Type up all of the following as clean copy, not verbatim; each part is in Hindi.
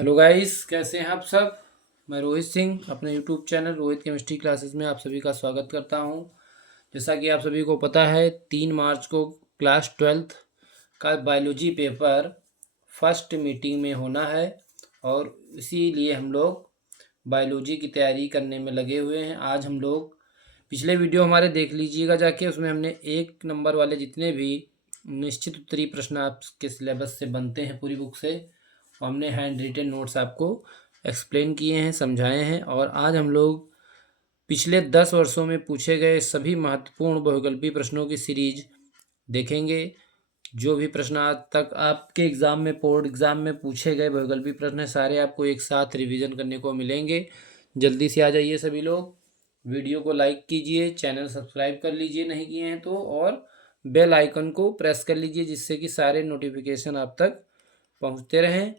हेलो गाइस, कैसे हैं आप सब। मैं रोहित सिंह अपने YouTube channel Rohit chemistry classes में आप सभी का स्वागत करता हूं। जैसा कि आप सभी को पता है, 3 मार्च को क्लास 12th का बायोलॉजी पेपर फर्स्ट मीटिंग में होना है और इसीलिए हम लोग बायोलॉजी की तैयारी करने में लगे हुए हैं। आज हम लोग पिछले वीडियो हमारे देख लीजिएगा जाके, उसमें हमने 1 नंबर वाले जितने भी निश्चित उत्तरीय प्रश्न आपके सिलेबस से बनते हैं पूरी बुक से, हमने हैंड रिटन नोट्स आपको एक्सप्लेन किए हैं, समझाए हैं। और आज हम लोग पिछले 10 वर्षों में पूछे गए सभी महत्वपूर्ण बहुविकल्पीय प्रश्नों की सीरीज देखेंगे। जो भी प्रश्न आज तक आपके एग्ज़ाम में, बोर्ड एग्ज़ाम में पूछे गए बहुविकल्पीय प्रश्न, सारे आपको एक साथ रिवीजन करने को मिलेंगे। जल्दी से आ जाइए सभी लोग, वीडियो को लाइक कीजिए, चैनल सब्सक्राइब कर लीजिए नहीं किए हैं तो, और बेल आइकन को प्रेस कर लीजिए जिससे कि सारे नोटिफिकेशन आप तक पहुंचते रहें।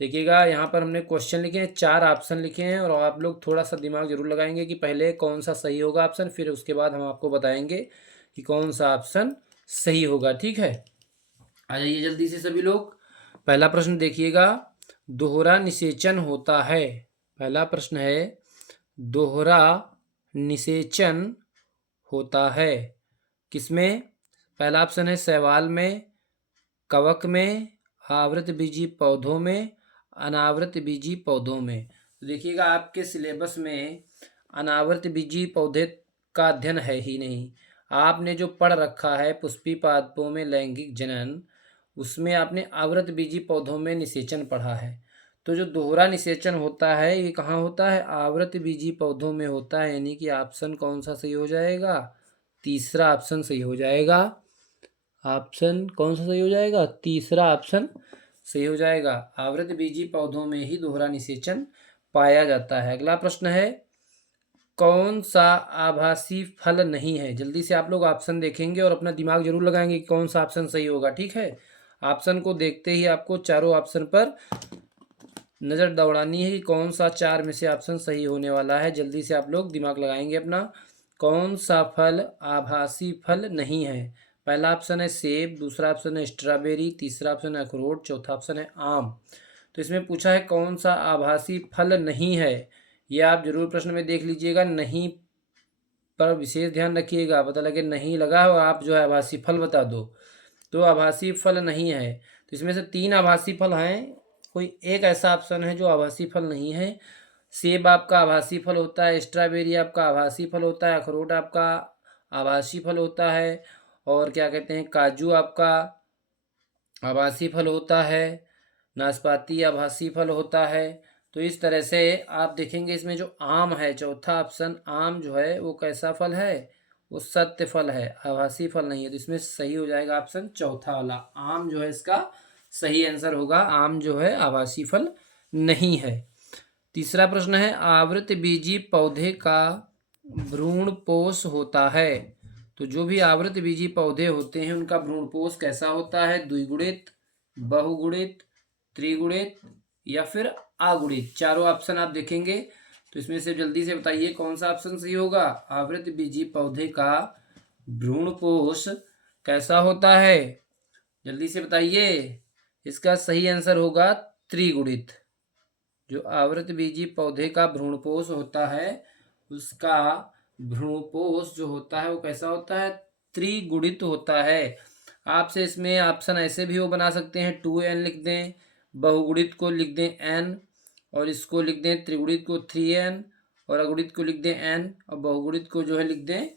देखिएगा, यहाँ पर हमने क्वेश्चन लिखे हैं, 4 ऑप्शन लिखे हैं और आप लोग थोड़ा सा दिमाग जरूर लगाएंगे कि पहले कौन सा सही होगा ऑप्शन, फिर उसके बाद हम आपको बताएंगे कि कौन सा ऑप्शन सही होगा। ठीक है, आ जाइए जल्दी से सभी लोग। पहला प्रश्न देखिएगा, दोहरा निषेचन होता है। पहला प्रश्न है, दोहरा निषेचन होता है किसमें? पहला ऑप्शन है शैवाल में, कवक में, आवृत बीजी पौधों में, अनावृत बीजी पौधों में। तो देखिएगा, आपके सिलेबस में अनावृत बीजी पौधे का अध्ययन है ही नहीं। आपने जो पढ़ रखा है पुष्पी पादपों में लैंगिक जनन, उसमें आपने आवृत बीजी पौधों में निषेचन पढ़ा है। तो जो दोहरा निषेचन होता है ये कहाँ होता है? आवृत बीजी पौधों में होता है। यानी कि ऑप्शन कौन सा सही हो जाएगा? तीसरा ऑप्शन सही हो जाएगा। ऑप्शन कौन सा सही हो जाएगा? तीसरा ऑप्शन सही हो जाएगा। आवृत बीजी पौधों में ही दोहरा निषेचन पाया जाता है। अगला प्रश्न है, कौन सा आभासी फल नहीं है? जल्दी से आप लोग ऑप्शन देखेंगे और अपना दिमाग जरूर लगाएंगे कि कौन सा ऑप्शन सही होगा। ठीक है, ऑप्शन को देखते ही आपको चारों ऑप्शन पर नज़र दौड़ानी है कि कौन सा 4 में से ऑप्शन सही होने वाला है। जल्दी से आप लोग दिमाग लगाएंगे अपना। कौन सा फल आभासी फल नहीं है? पहला ऑप्शन है सेब, दूसरा ऑप्शन है स्ट्रॉबेरी, तीसरा ऑप्शन है अखरोट, चौथा ऑप्शन है आम। तो इसमें पूछा है कौन सा आभासी फल नहीं है। यह आप जरूर प्रश्न में देख लीजिएगा, नहीं पर विशेष ध्यान रखिएगा। पता लगे नहीं लगा और आप जो है आभासी फल बता दो, तो आभासी फल नहीं है। तो इसमें से 3 आभासी फल हैं, कोई एक ऐसा ऑप्शन है जो आभासी फल नहीं है। सेब आपका आभासी फल होता है, स्ट्रॉबेरी आपका आभासी फल होता है, अखरोट आपका आभासी फल होता है, और क्या कहते हैं, काजू आपका आभासी फल होता है, नाशपाती आभासी फल होता है। तो इस तरह से आप देखेंगे इसमें जो आम है, चौथा ऑप्शन आम जो है वो कैसा फल है? वो सत्य फल है, आभासी फल नहीं है। तो इसमें सही हो जाएगा ऑप्शन चौथा वाला, आम जो है इसका सही आंसर होगा। आम जो है आभासी फल नहीं है। तीसरा प्रश्न है, आवृत बीजी पौधे का भ्रूणपोष होता है। तो जो भी आवृत बीजी पौधे होते हैं उनका भ्रूणपोष कैसा होता है? द्विगुणित, बहुगुणित, त्रिगुणित या फिर अगुणित। चारों ऑप्शन आप देखेंगे तो इसमें से जल्दी से बताइए कौन सा ऑप्शन सही होगा। आवृत बीजी पौधे का भ्रूणपोष कैसा होता है? जल्दी से बताइए। इसका सही आंसर होगा त्रिगुणित। जो आवृत बीजी पौधे का भ्रूणपोष होता है उसका भ्रूणपोष जो होता है वो कैसा होता है? त्रिगुणित होता है। आपसे इसमें ऑप्शन ऐसे भी वो बना सकते हैं, 2n लिख दें, बहुगुणित को लिख दें n, और इसको लिख दें त्रिगुणित को 3n, और अगुणित को लिख दें n, और बहुगुणित को जो है लिख दें,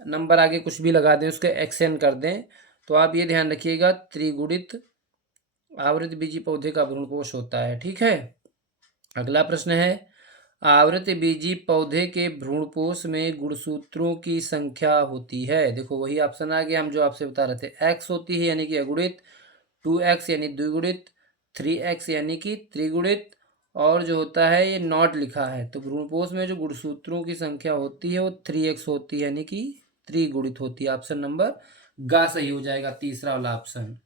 नंबर आगे कुछ भी लगा दें, उसके xn कर दें। तो आप ये ध्यान रखिएगा, त्रिगुणित आवृत बीजी पौधे का भ्रूणपोष होता है। ठीक है, अगला प्रश्न है, आवृत बीजी पौधे के भ्रूणपोष में गुणसूत्रों की संख्या होती है। देखो वही ऑप्शन आ गया, हम जो आपसे बता रहे थे। x होती है यानी कि अगुणित, 2x यानी द्विगुणित, 3x यानी कि त्रिगुणित, और जो होता है ये नॉट लिखा है। तो भ्रूणपोष में जो गुणसूत्रों की संख्या होती है वो 3x होती है यानी कि त्रिगुणित होती है। ऑप्शन नंबर ग सही हो जाएगा, तीसरा वाला ऑप्शन।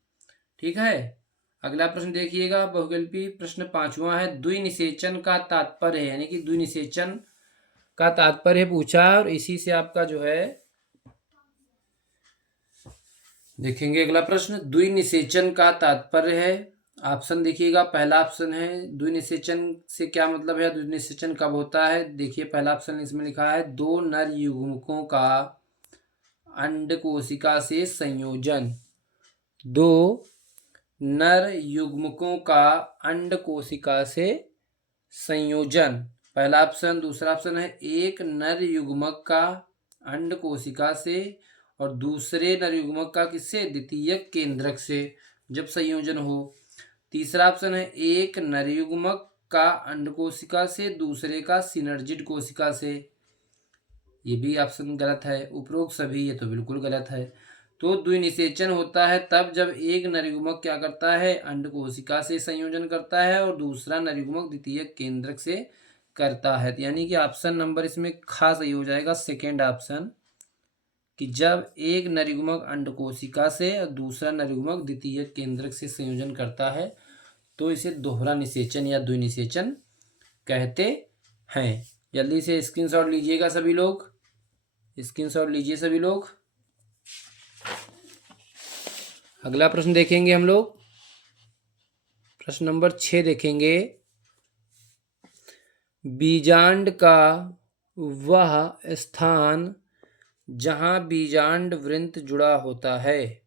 ठीक है, अगला प्रश्न देखिएगा, बहुविकल्पीय प्रश्न 5वां है, द्विनिषेचन का तात्पर्य है, यानी कि द्विनिषेचन का तात्पर्य पूछा, और इसी से आपका जो है देखेंगे अगला प्रश्न, द्विनिषेचन का तात्पर्य है। ऑप्शन देखिएगा, पहला ऑप्शन है द्विनिषेचन से क्या मतलब है, द्विनिषेचन कब होता है। देखिए पहला ऑप्शन इसमें लिखा है दो नर युग्मकों का अंड कोशिका से संयोजन। दो नर युग्मकों का अंड कोशिका से संयोजन, पहला ऑप्शन। दूसरा ऑप्शन है एक नर युग्मक का अंड कोशिका से और दूसरे नर युग्मक का किससे, द्वितीयक केंद्रक से जब संयोजन हो। तीसरा ऑप्शन है एक नर युग्मक का अंड कोशिका से दूसरे का सिनर्जिड कोशिका से। ये भी ऑप्शन गलत है। उपरोक्त सभी ये तो बिल्कुल गलत है। तो द्विनिषेचन होता है तब जब एक नर युग्मक क्या करता है, अंड कोशिका से संयोजन करता है और दूसरा नर युग्मक द्वितीयक केंद्रक से करता है। यानी कि ऑप्शन नंबर इसमें खास सही हो जाएगा सेकेंड ऑप्शन, कि जब एक नर युग्मक अंड कोशिका से और दूसरा नर युग्मक द्वितीयक केंद्रक से संयोजन करता है तो इसे दोहरा निषेचन या द्विनिषेचन कहते हैं। जल्दी से स्क्रीनशॉट लीजिएगा सभी लोग, स्क्रीनशॉट लीजिए सभी लोग। अगला प्रश्न देखेंगे हम लोग, प्रश्न नंबर 6 देखेंगे। बीजांड का वह स्थान जहाँ बीजांड वृंत जुड़ा होता है।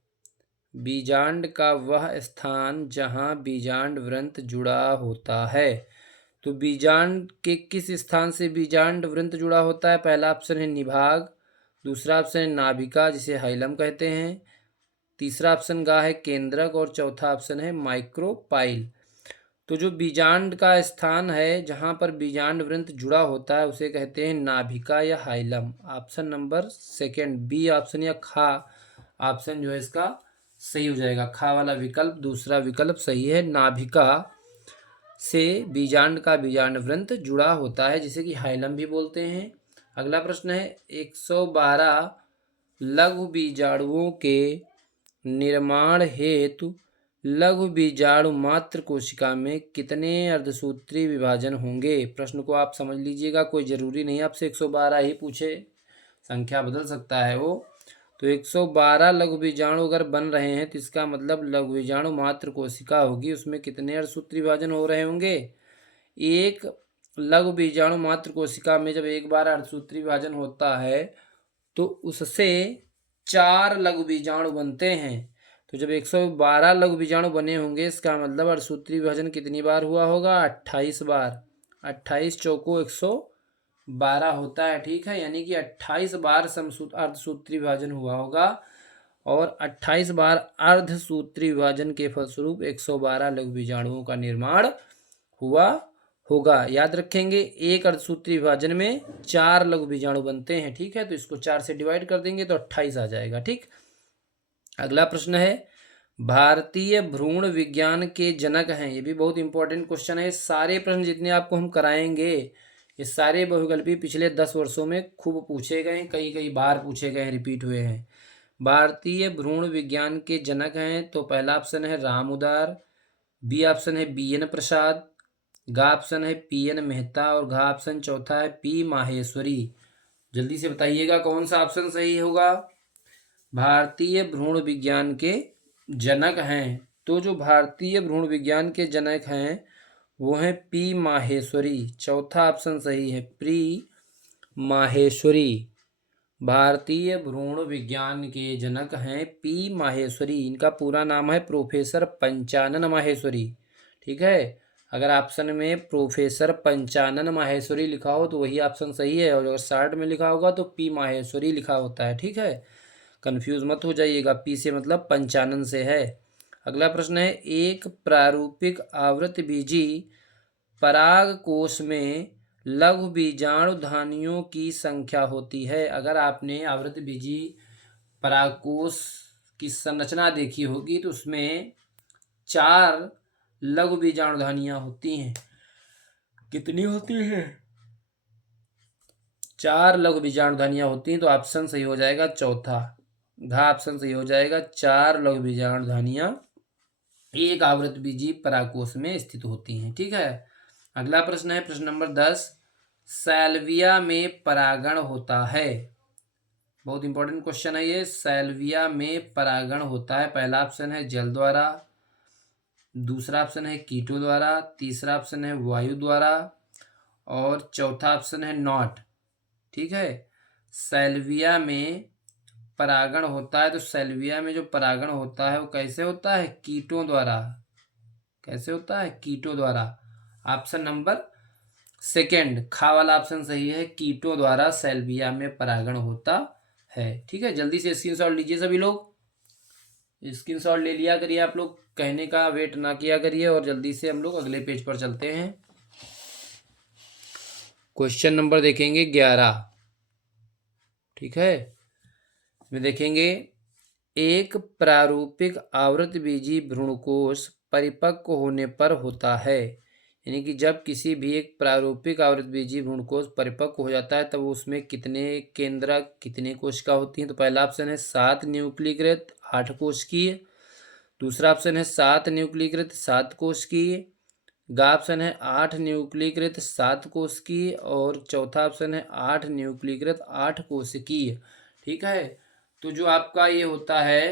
बीजांड का वह स्थान जहाँ बीजांड वृंत जुड़ा होता है। तो बीजांड के किस स्थान से बीजांड वृंत जुड़ा होता है। पहला ऑप्शन है निभाग, दूसरा ऑप्शन है नाभिका जिसे हाइलम कहते हैं, तीसरा ऑप्शन गा है केंद्रक और चौथा ऑप्शन है माइक्रोपाइल। तो जो बीजांड का स्थान है जहाँ पर बीजांड वृंत जुड़ा होता है उसे कहते हैं नाभिका या hilum. Option number second B option या खा ऑप्शन जो है इसका सही हो जाएगा। खा वाला विकल्प दूसरा विकल्प सही है। नाभिका से बीजांड का बीजांड वृंत जुड़ा होता है जिसे कि हाइलम भी बोलते हैं। अगला प्रश्न है 112 लघु बीजाणुओं के निर्माण हेतु लघु बीजाणु मात्र कोशिका में कितने अर्धसूत्री विभाजन होंगे। प्रश्न को आप समझ लीजिएगा, कोई जरूरी नहीं आपसे 112 ही पूछे, संख्या बदल सकता है वो। तो 112 लघु बीजाणु अगर बन रहे हैं तो इसका मतलब लघु बीजाणु मात्र कोशिका होगी, उसमें कितने अर्धसूत्री विभाजन हो रहे होंगे। एक लघु बीजाणु मात्र कोशिका में जब एक बार अर्धसूत्री विभाजन होता है तो उससे 4 लघु बीजाणु बनते हैं। तो जब 112 लघु बीजाणु बने होंगे इसका मतलब अर्धसूत्री विभाजन कितनी बार हुआ होगा, 28 बार। 28 चौको 112 होता है, ठीक है। यानी कि 28 बार अर्धसूत्री विभाजन हुआ होगा और 28 बार अर्धसूत्री विभाजन के फलस्वरूप 112 लघु बीजाणुओं का निर्माण हुआ होगा। याद रखेंगे एक अर्धसूत्री विभाजन में 4 लघु बीजाणु बनते हैं, ठीक है। तो इसको 4 से डिवाइड कर देंगे तो 28 आ जाएगा, ठीक। अगला प्रश्न है भारतीय भ्रूण विज्ञान के जनक हैं। ये भी बहुत इंपॉर्टेंट क्वेश्चन है। सारे प्रश्न जितने आपको हम कराएंगे ये सारे बहुविकल्पी पिछले 10 वर्षों में खूब पूछे गए हैं, कई कई बार पूछे गए हैं, रिपीट हुए हैं। भारतीय भ्रूण विज्ञान के जनक हैं तो पहला ऑप्शन है राम उदार, बी ऑप्शन है BN प्रसाद, घा ऑप्शन है PN मेहता और घा ऑप्शन चौथा है P माहेश्वरी। जल्दी से बताइएगा कौन सा ऑप्शन सही होगा। भारतीय भ्रूण विज्ञान के जनक हैं तो जो भारतीय भ्रूण विज्ञान के जनक हैं वो हैं P माहेश्वरी। चौथा ऑप्शन सही है प्री माहेश्वरी। भारतीय भ्रूण विज्ञान के जनक हैं P माहेश्वरी। इनका पूरा नाम है प्रोफेसर पंचानन माहेश्वरी, ठीक है। अगर ऑप्शन में प्रोफेसर पंचानन माहेश्वरी लिखा हो तो वही ऑप्शन सही है, और अगर शॉर्ट में लिखा होगा तो P माहेश्वरी लिखा होता है, ठीक है। कंफ्यूज मत हो जाइएगा, P से मतलब पंचानन से है। अगला प्रश्न है एक प्रारूपिक आवृतबीजी पराग कोश में लघु बीजाणु धानियों की संख्या होती है। अगर आपने आवृतबीजी परागकोश की संरचना देखी होगी तो उसमें 4 लघु बीजाणु धानियां होती हैं। कितनी होती हैं, 4 लघु बीजाणु धानियां होती हैं। तो ऑप्शन सही हो जाएगा चौथा, घा ऑप्शन सही हो जाएगा। 4 लघु बीजाणु धानियां एक आवृतबीजी परागकोश में स्थित होती हैं, ठीक है। अगला प्रश्न है प्रश्न नंबर 10 सैल्विया में परागण होता है। बहुत इंपॉर्टेंट क्वेश्चन है ये। सैल्विया में परागण होता है, पहला ऑप्शन है जल द्वारा, दूसरा ऑप्शन है कीटो द्वारा, तीसरा ऑप्शन है वायु द्वारा और चौथा ऑप्शन है नॉट। ठीक है। सैल्विया में परागण होता है, तो सैल्विया में जो परागण होता है वो कैसे होता है? कीटों द्वारा। कैसे होता है? कीटों द्वारा। ऑप्शन नंबर सेकेंड, खा वाला ऑप्शन सही है, कीटों द्वारा सैल्विया में परागण होता है। ठीक है, जल्दी से स्क्रीनशॉट लीजिए सभी लोग। स्क्रीनशॉट ले लिया करिए आप लोग, कहने का वेट ना किया करिए और जल्दी से हम लोग अगले पेज पर चलते हैं। क्वेश्चन नंबर देखेंगे 11। ठीक है, इसमें देखेंगे एक प्रारूपिक आवृतबीजी भ्रूणकोश परिपक्व होने पर होता है। यानी कि जब किसी भी एक प्रारूपिक आवृतबीजी भ्रूणकोश परिपक्व हो जाता है तब उसमें कितने केंद्रक, कितने कोशिका होती हैं? तो पहला ऑप्शन है 7 न्यूक्लिकृत 8 कोशिकीय, दूसरा ऑप्शन है 7 न्यूक्लिकृत 7 कोशिकीय, गा ऑप्शन है 8 न्यूक्लिकृत 7 कोशिकीय और चौथा ऑप्शन है 8 न्यूक्लिकृत 8 कोशिकीय। ठीक है, तो जो आपका ये होता है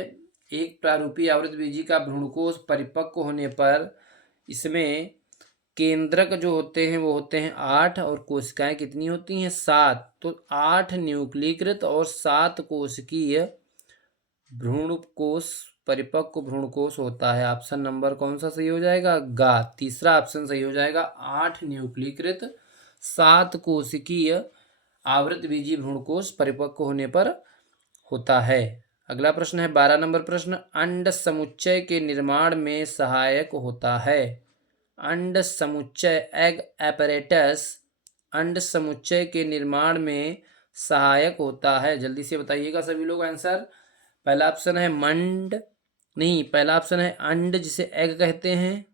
एक प्रारूपी आवृतबीजी का भ्रूणकोश परिपक्व होने पर इसमें केंद्रक जो होते हैं वो होते हैं 8 और कोशिकाएं कितनी होती हैं? 7। तो 8 न्यूक्लिकृत और 7 कोशिकीय भ्रूणकोश परिपक्व भ्रूणकोश होता है। ऑप्शन नंबर कौन सा सही हो जाएगा? गा, तीसरा ऑप्शन सही हो जाएगा। 8 न्यूक्लिकृत 7 कोशिकीय आवृतबीजी भ्रूणकोश परिपक्व होने पर होता है। अगला प्रश्न है 12 नंबर प्रश्न, अंड समुच्चय के निर्माण में सहायक होता है। अंड समुच्चय, एग एपरेटस, अंड समुच्चय के निर्माण में सहायक होता है। जल्दी से बताइएगा सभी लोग आंसर। पहला ऑप्शन है मंड, नहीं, पहला ऑप्शन है अंड जिसे एग कहते हैं।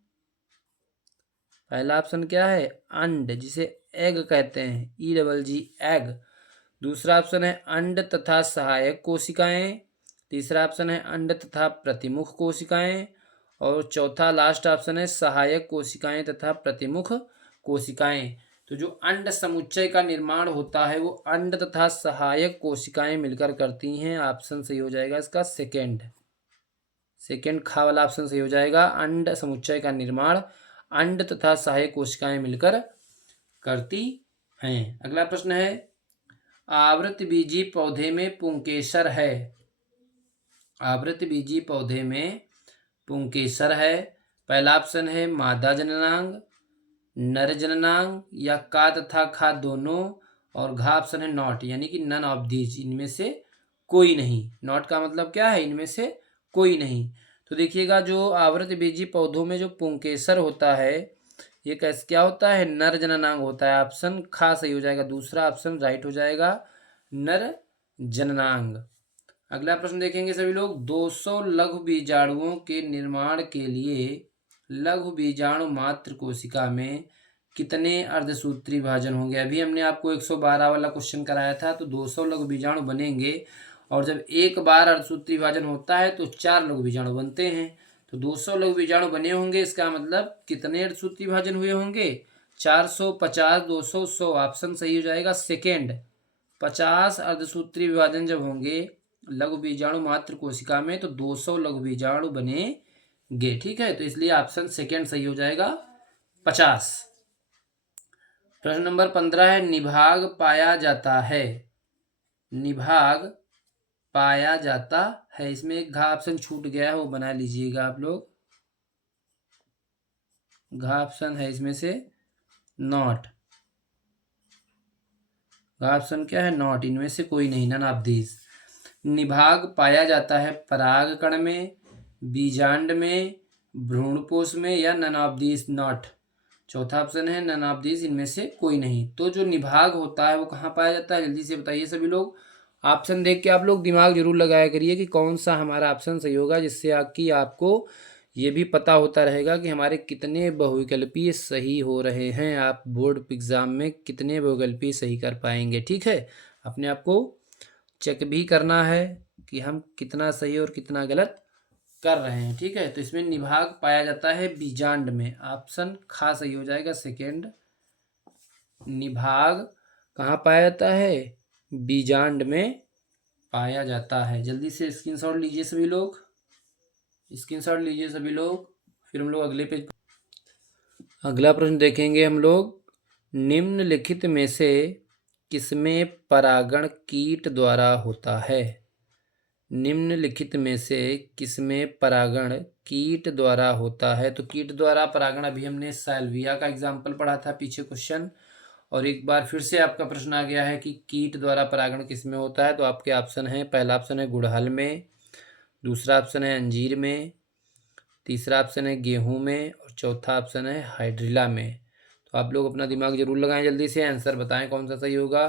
पहला ऑप्शन क्या है? अंड जिसे एग कहते हैं, EGG एग। दूसरा ऑप्शन है अंड तथा सहायक कोशिकाएं, तीसरा ऑप्शन है अंड तथा प्रतिमुख कोशिकाएं और चौथा लास्ट ऑप्शन है सहायक कोशिकाएं तथा प्रतिमुख कोशिकाएं। तो जो अंड समुच्चय का निर्माण होता है वो अंड तथा सहायक कोशिकाएं मिलकर करती हैं। ऑप्शन सही हो जाएगा इसका सेकेंड, खा वाला ऑप्शन सही हो जाएगा। अंड समुच्चय का निर्माण अंड तथा सहायक कोशिकाएं मिलकर करती हैं। अगला प्रश्न है आवृतबीजी पौधे में पुंकेसर है। आवृतबीजी पौधे में पुंकेसर है। पहला ऑप्शन है मादा जननांग, नर जननांग या का तथा खा दोनों और घा ऑप्शन है नॉट, यानी कि नन ऑफ दीज, इनमें से कोई नहीं। नॉट का मतलब क्या है? इनमें से कोई नहीं। तो देखिएगा जो आवृतबीजी पौधों में जो पुंकेसर होता है ये कैसे क्या होता है? नर जननांग होता है। ऑप्शन खा सही हो जाएगा, दूसरा ऑप्शन राइट हो जाएगा, नर जननांग। अगला प्रश्न देखेंगे सभी लोग, 200 लघु बीजाणुओं के निर्माण के लिए लघु बीजाणु मात्र कोशिका में कितने अर्धसूत्री विभाजन होंगे? अभी हमने आपको 112 वाला क्वेश्चन कराया था। तो 200 लघु बीजाणु बनेंगे और जब एक बार अर्धसूत्री विभाजन होता है तो 4 लघु बीजाणु बनते हैं। तो 200 लघु बीजाणु बने होंगे, इसका मतलब कितने अर्धसूत्री विभाजन हुए होंगे? 400, 50, 200, 100। ऑप्शन सही हो जाएगा सेकेंड, 50 अर्धसूत्री विभाजन जब होंगे लघु बीजाणु मात्र कोशिका में तो 200 लघु बीजाणु बनेंगे। ठीक है, तो इसलिए ऑप्शन सेकेंड सही हो जाएगा, 50। प्रश्न नंबर 15 है निभाग पाया जाता है। निभाग पाया जाता है, इसमें एक घा ऑप्शन छूट गया है, वो बना लीजिएगा आप लोग। घा ऑप्शन है इसमें से नॉट, घा ऑप्शन क्या है? नॉट, इनमें से कोई नहीं, नन ऑफ दीज। निभाग पाया जाता है परागकण में, बीजांड में, भ्रूणपोष में या नन ऑफ दीज नॉट। चौथा ऑप्शन है नन ऑफ दीज, इनमें से कोई नहीं। तो जो निभाग होता है वो कहाँ पाया जाता है? जल्दी से बताइए सभी लोग। ऑप्शन देख के आप लोग दिमाग जरूर लगाया करिए कि कौन सा हमारा ऑप्शन सही होगा, जिससे आपको ये भी पता होता रहेगा कि हमारे कितने बहुविकल्पीय सही हो रहे हैं। आप बोर्ड एग्जाम में कितने बहुविकल्पीय सही कर पाएंगे। ठीक है, अपने आप को चेक भी करना है कि हम कितना सही और कितना गलत कर रहे हैं। ठीक है, तो इसमें निभाग पाया जाता है बीजांड में। ऑप्शन खा सही हो जाएगा सेकेंड, निभाग कहाँ पाया जाता है? बीजांड में पाया जाता है। जल्दी से स्क्रीनशॉट लीजिए सभी लोग, स्क्रीनशॉट लीजिए सभी लोग। फिर हम लोग अगले पेज, अगला प्रश्न देखेंगे हम लोग, निम्नलिखित में से किसमें परागण कीट द्वारा होता है। निम्नलिखित में से किसमें परागण कीट द्वारा होता है। तो कीट द्वारा परागण अभी हमने साल्विया का एग्जाम्पल पढ़ा था पीछे क्वेश्चन, और एक बार फिर से आपका प्रश्न आ गया है कि कीट द्वारा परागण किसमें होता है। तो आपके ऑप्शन है, पहला ऑप्शन है गुड़हल में, दूसरा ऑप्शन है अंजीर में, तीसरा ऑप्शन है गेहूं में, और चौथा ऑप्शन है हाइड्रिला में। तो आप लोग अपना दिमाग जरूर लगाएं, जल्दी से आंसर बताएं कौन सा सही होगा।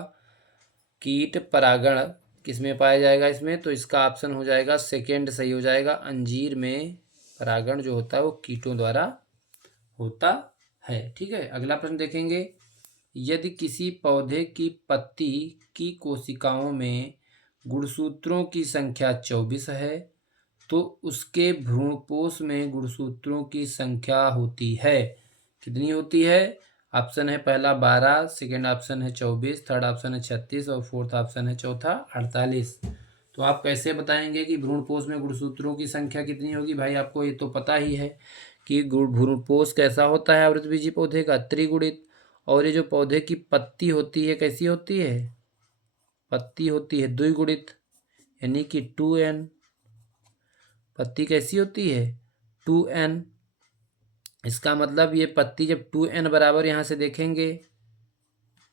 कीट परागण किसमें पाया जाएगा इसमें, तो इसका ऑप्शन हो जाएगा सेकेंड सही हो जाएगा। अंजीर में परागण जो होता है वो कीटों द्वारा होता है। ठीक है, अगला प्रश्न देखेंगे, यदि किसी पौधे की पत्ती की कोशिकाओं में गुणसूत्रों की संख्या 24 है तो उसके भ्रूणपोष में गुणसूत्रों की संख्या होती है, कितनी होती है। ऑप्शन है पहला 12, सेकेंड ऑप्शन है 24, थर्ड ऑप्शन है 36 और फोर्थ ऑप्शन है चौथा 48। तो आप कैसे बताएंगे कि भ्रूणपोष में गुणसूत्रों की संख्या कितनी होगी। भाई आपको ये तो पता ही है कि भ्रूणपोष कैसा होता है आवृतबीजी पौधे का, त्रिगुणित। और ये जो पौधे की पत्ती होती है कैसी होती है, पत्ती होती है द्विगुणित, यानी कि 2n। पत्ती कैसी होती है 2n। इसका मतलब ये पत्ती जब 2n बराबर, यहाँ से देखेंगे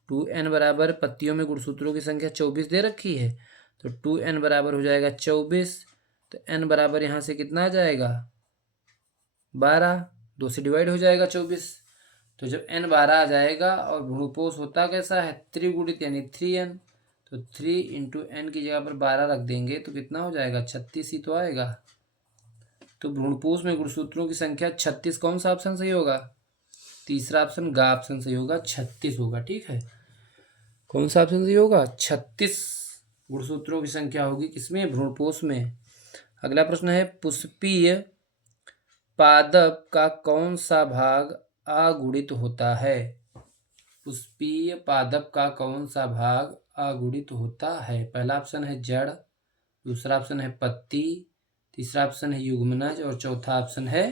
2n बराबर पत्तियों में गुणसूत्रों की संख्या 24 दे रखी है, तो 2n बराबर हो जाएगा 24। तो n बराबर यहाँ से कितना आ जाएगा 12, 2 से डिवाइड हो जाएगा 24। तो जब n 12 आ जाएगा और भ्रूणपोष होता कैसा है त्रिगुणित यानी 3n, तो 3 इंटू n की जगह पर 12 रख देंगे तो कितना हो जाएगा 36 ही तो आएगा। तो भ्रूणपोष में गुणसूत्रों की संख्या 36, कौन सा ऑप्शन सही होगा, तीसरा ऑप्शन गा ऑप्शन सही होगा, 36 होगा। ठीक है, कौन सा ऑप्शन सही होगा 36 गुणसूत्रों की संख्या होगी किसमें, भ्रूणपोष में। अगला प्रश्न है, पुष्पीय पादप का कौन सा भाग अगुणित होता है। पुष्पीय पादप का कौन सा भाग अगुणित होता है। पहला ऑप्शन है जड़, दूसरा ऑप्शन है पत्ती, तीसरा ऑप्शन है युग्मनज और चौथा ऑप्शन है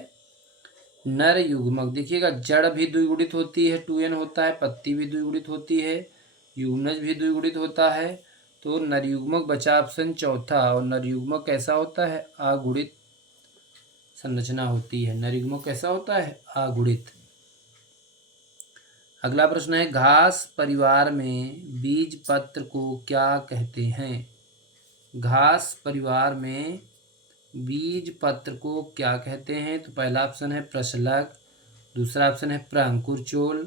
नर युग्मक। देखिएगा जड़ भी द्विगुणित होती है 2n होता है, पत्ती भी द्विगुणित होती है, युग्मनज भी द्विगुणित होता है। तो नर युग्मक बचा ऑप्शन चौथा, और नर युग्मक कैसा होता है अगुणित संरचना होती है। नर युग्मक कैसा होता है अगुणित। अगला प्रश्न है, घास परिवार में बीज पत्र को क्या कहते हैं। घास परिवार में बीज पत्र को क्या कहते हैं। तो पहला ऑप्शन है प्रशलक, दूसरा ऑप्शन है प्रांकुरचोल,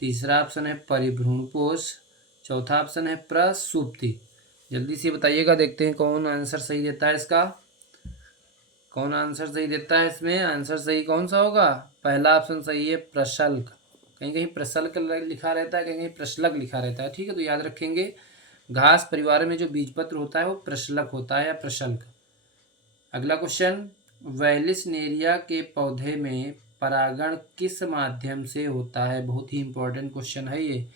तीसरा ऑप्शन है परिभ्रूणपोष, चौथा ऑप्शन है प्रसुप्ति। जल्दी से बताइएगा, देखते हैं कौन आंसर सही देता है इसका, कौन आंसर सही देता है इसमें। आंसर सही कौन सा होगा, पहला ऑप्शन सही है प्रशल्क। कहीं कहीं प्रशल्क लिखा रहता है, कहीं कहीं प्रशलक लिखा रहता है। ठीक है, तो याद रखेंगे घास परिवार में जो बीजपत्र होता है वो प्रशलक होता है या प्रशल्क। अगला क्वेश्चन, वेलिसनेरिया के पौधे में परागण किस माध्यम से होता है। बहुत ही इंपॉर्टेंट क्वेश्चन है ये,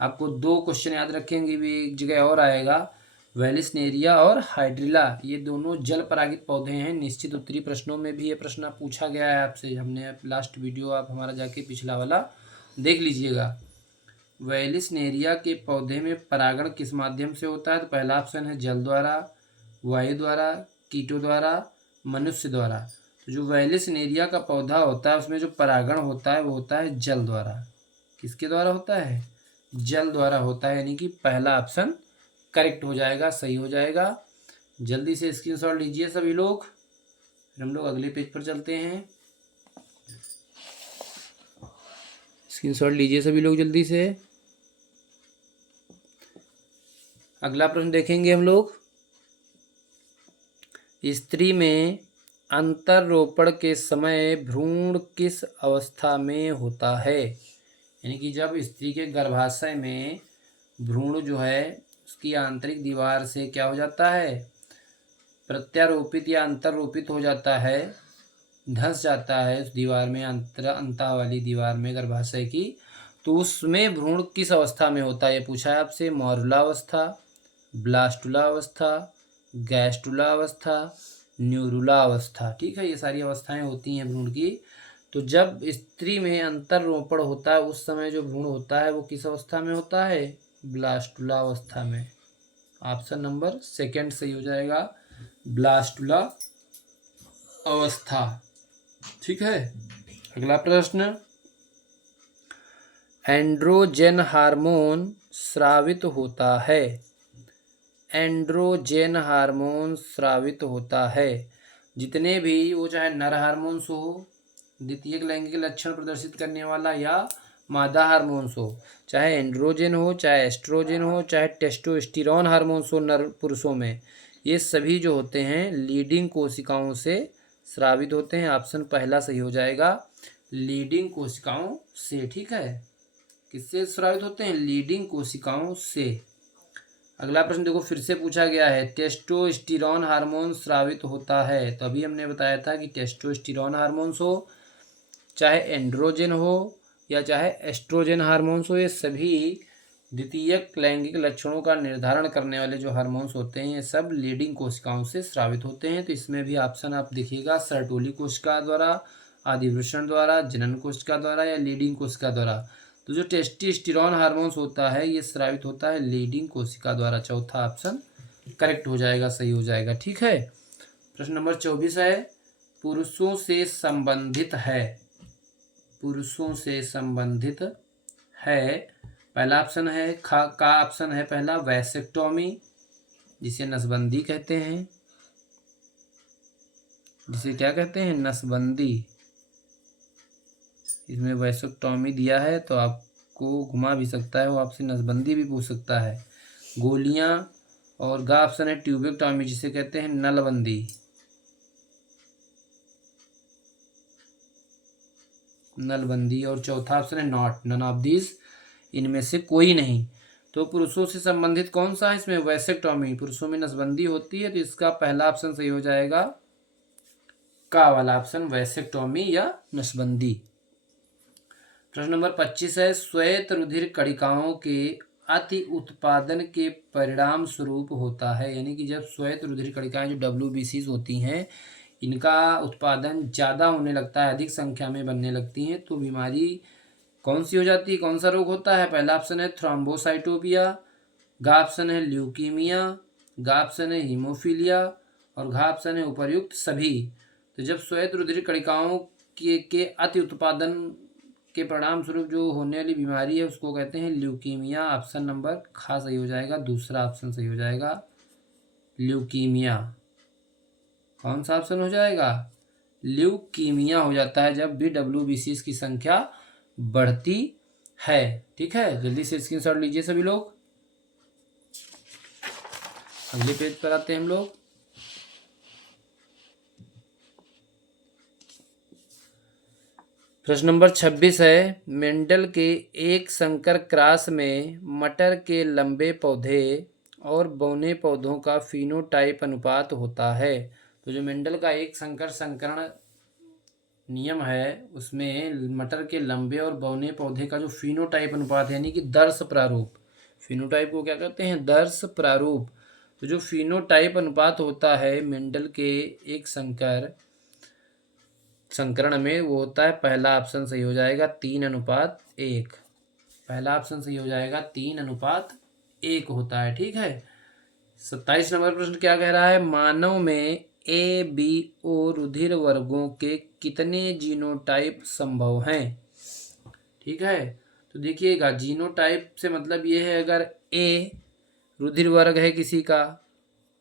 आपको 2 क्वेश्चन याद रखेंगे, भी एक जगह और आएगा। वेलिसनेरिया और हाइड्रिला ये दोनों जल परागित पौधे हैं। निश्चित उत्तरी प्रश्नों में भी ये प्रश्न पूछा गया है आपसे, हमने लास्ट वीडियो आप हमारा जाके पिछला वाला देख लीजिएगा। वेलिसनेरिया के पौधे में परागण किस माध्यम से होता है। तो पहला ऑप्शन है जल द्वारा, वायु द्वारा, कीटों द्वारा, मनुष्य द्वारा। तो जो वेलिसनेरिया का पौधा होता है उसमें जो परागण होता है वो होता है जल द्वारा। किसके द्वारा होता है, जल द्वारा होता है, यानी कि पहला ऑप्शन करेक्ट हो जाएगा, सही हो जाएगा। जल्दी से स्क्रीनशॉट लीजिए सभी लोग, फिर हम लोग अगले पेज पर चलते हैं। स्क्रीनशॉट लीजिए सभी लोग जल्दी से। अगला प्रश्न देखेंगे हम लोग, स्त्री में अंतररोपण के समय भ्रूण किस अवस्था में होता है। यानी कि जब स्त्री के गर्भाशय में भ्रूण जो है उसकी आंतरिक दीवार से क्या हो जाता है, प्रत्यारोपित या अंतररोपित हो जाता है, धंस जाता है उस दीवार में, अंता वाली दीवार में गर्भाशय की, तो उसमें भ्रूण किस अवस्था में होता है ये पूछा है आपसे। मॉरुला अवस्था, ब्लास्टुला अवस्था, गैस्टुला अवस्था, न्यूरुला अवस्था। ठीक है, ये सारी अवस्थाएं होती हैं भ्रूण की। तो जब स्त्री में अंतररोपण होता है उस समय जो भ्रूण होता है वो किस अवस्था में होता है? ब्लास्टुला अवस्था में। ऑप्शन नंबर सेकंड सही हो जाएगा, ब्लास्टुला अवस्था। ठीक है, अगला प्रश्न, एंड्रोजन हार्मोन स्रावित होता है। एंड्रोजन हार्मोन स्रावित होता है जितने भी वो चाहे नर हार्मोन्स हो, द्वितीयक लैंगिक लक्षण प्रदर्शित करने वाला, या मादा हार्मोन्स हो, चाहे एंड्रोजन हो, चाहे एस्ट्रोजन हो, चाहे टेस्टोस्टेरोन हार्मोन्स हो नर पुरुषों में, ये सभी जो होते हैं लीडिंग कोशिकाओं से स्रावित होते हैं। ऑप्शन पहला सही हो जाएगा, लीडिंग कोशिकाओं से। ठीक है, किससे स्रावित होते हैं? लीडिंग कोशिकाओं से। अगला प्रश्न देखो, फिर से पूछा गया है, टेस्टोस्टेरोन हार्मोन स्रावित होता है। तो अभी हमने बताया था कि टेस्टोस्टेरोन हार्मोन्स हो, चाहे एंड्रोजन हो या चाहे एस्ट्रोजन हार्मोन्स हो, ये सभी द्वितीयक लैंगिक लक्षणों का निर्धारण करने वाले जो हार्मोन्स होते हैं ये सब लीडिंग कोशिकाओं से स्रावित होते हैं। तो इसमें भी ऑप्शन आप देखिएगा, सर्टोली कोशिका द्वारा, आदिवृषण द्वारा, जनन कोशिका द्वारा या लीडिंग कोशिका द्वारा। तो जो टेस्टोस्टेरोन हार्मोन्स होता है ये स्रावित होता है लीडिंग कोशिका द्वारा। चौथा ऑप्शन करेक्ट हो जाएगा, सही हो जाएगा। ठीक है, प्रश्न नंबर 24 है, पुरुषों से संबंधित है। पुरुषों से संबंधित है, पहला ऑप्शन है का ऑप्शन है पहला वैसेक्टोमी, जिसे नसबंदी कहते हैं। जिसे क्या कहते हैं? नसबंदी। इसमें वैसेक्टोमी दिया है तो आपको घुमा भी सकता है, वो आपसे नसबंदी भी पूछ सकता है। गोलियां, और गा ऑप्शन है ट्यूबेक्टोमी, जिसे कहते हैं नलबंदी। नलबंदी। और चौथा ऑप्शन है नॉट, नन ऑफ दिस, इनमें से कोई नहीं। तो पुरुषों से संबंधित कौन सा है इसमें? वैसेक्टोमी। पुरुषों में नसबंदी होती है तो इसका पहला ऑप्शन सही हो जाएगा, का वाला ऑप्शन, वैसेक्टोमी या नसबंदी। प्रश्न नंबर 25 है, श्वेत रुधिर कणिकाओं के अति उत्पादन के परिणाम स्वरूप होता है। यानी कि जब श्वेत रुधिर कणिकाएं जो WBCs होती हैं इनका उत्पादन ज़्यादा होने लगता है, अधिक संख्या में बनने लगती हैं, तो बीमारी कौन सी हो जाती है? कौन सा रोग होता है? पहला ऑप्शन है थ्रोम्बोसाइटोपिया, गा ऑप्शन है ल्यूकीमिया, गा ऑप्शन है हीमोफीलिया, और घा ऑप्शन है उपर्युक्त सभी। तो जब श्वेत रुधिर कणिकाओं के अति उत्पादन के परिणाम स्वरूप जो होने वाली बीमारी है उसको कहते हैं ल्यूकीमिया। ऑप्शन नंबर खा सही हो जाएगा, दूसरा ऑप्शन सही हो जाएगा, ल्यूकीमिया। कौन सा ऑप्शन हो जाएगा? ल्यूकीमिया हो जाता है जब भी WBCs की संख्या बढ़ती है। ठीक है, जल्दी से स्क्रीनशॉट लीजिए सभी लोग। अगले पेज पर आते हैं हम लोग। प्रश्न नंबर 26 है, मेंडल के एक संकर क्रॉस में मटर के लंबे पौधे और बौने पौधों का फिनोटाइप अनुपात होता है। तो जो मेंडल का एक संकर संकरण नियम है उसमें मटर के लंबे और बौने पौधे का जो फिनोटाइप अनुपात है, यानी कि दर्श प्रारूप, फिनोटाइप को क्या कहते हैं? दर्श प्रारूप। तो जो फिनोटाइप अनुपात होता है मेंडल के एक संकरण में वो होता है, पहला ऑप्शन सही हो जाएगा 3:1। पहला ऑप्शन सही हो जाएगा 3:1 होता है। ठीक है, 27 नंबर प्रश्न क्या कह रहा है, मानव में ABO रुधिर वर्गों के कितने जीनोटाइप संभव हैं? ठीक है, तो देखिएगा जीनोटाइप से मतलब ये है अगर A रुधिर वर्ग है किसी का,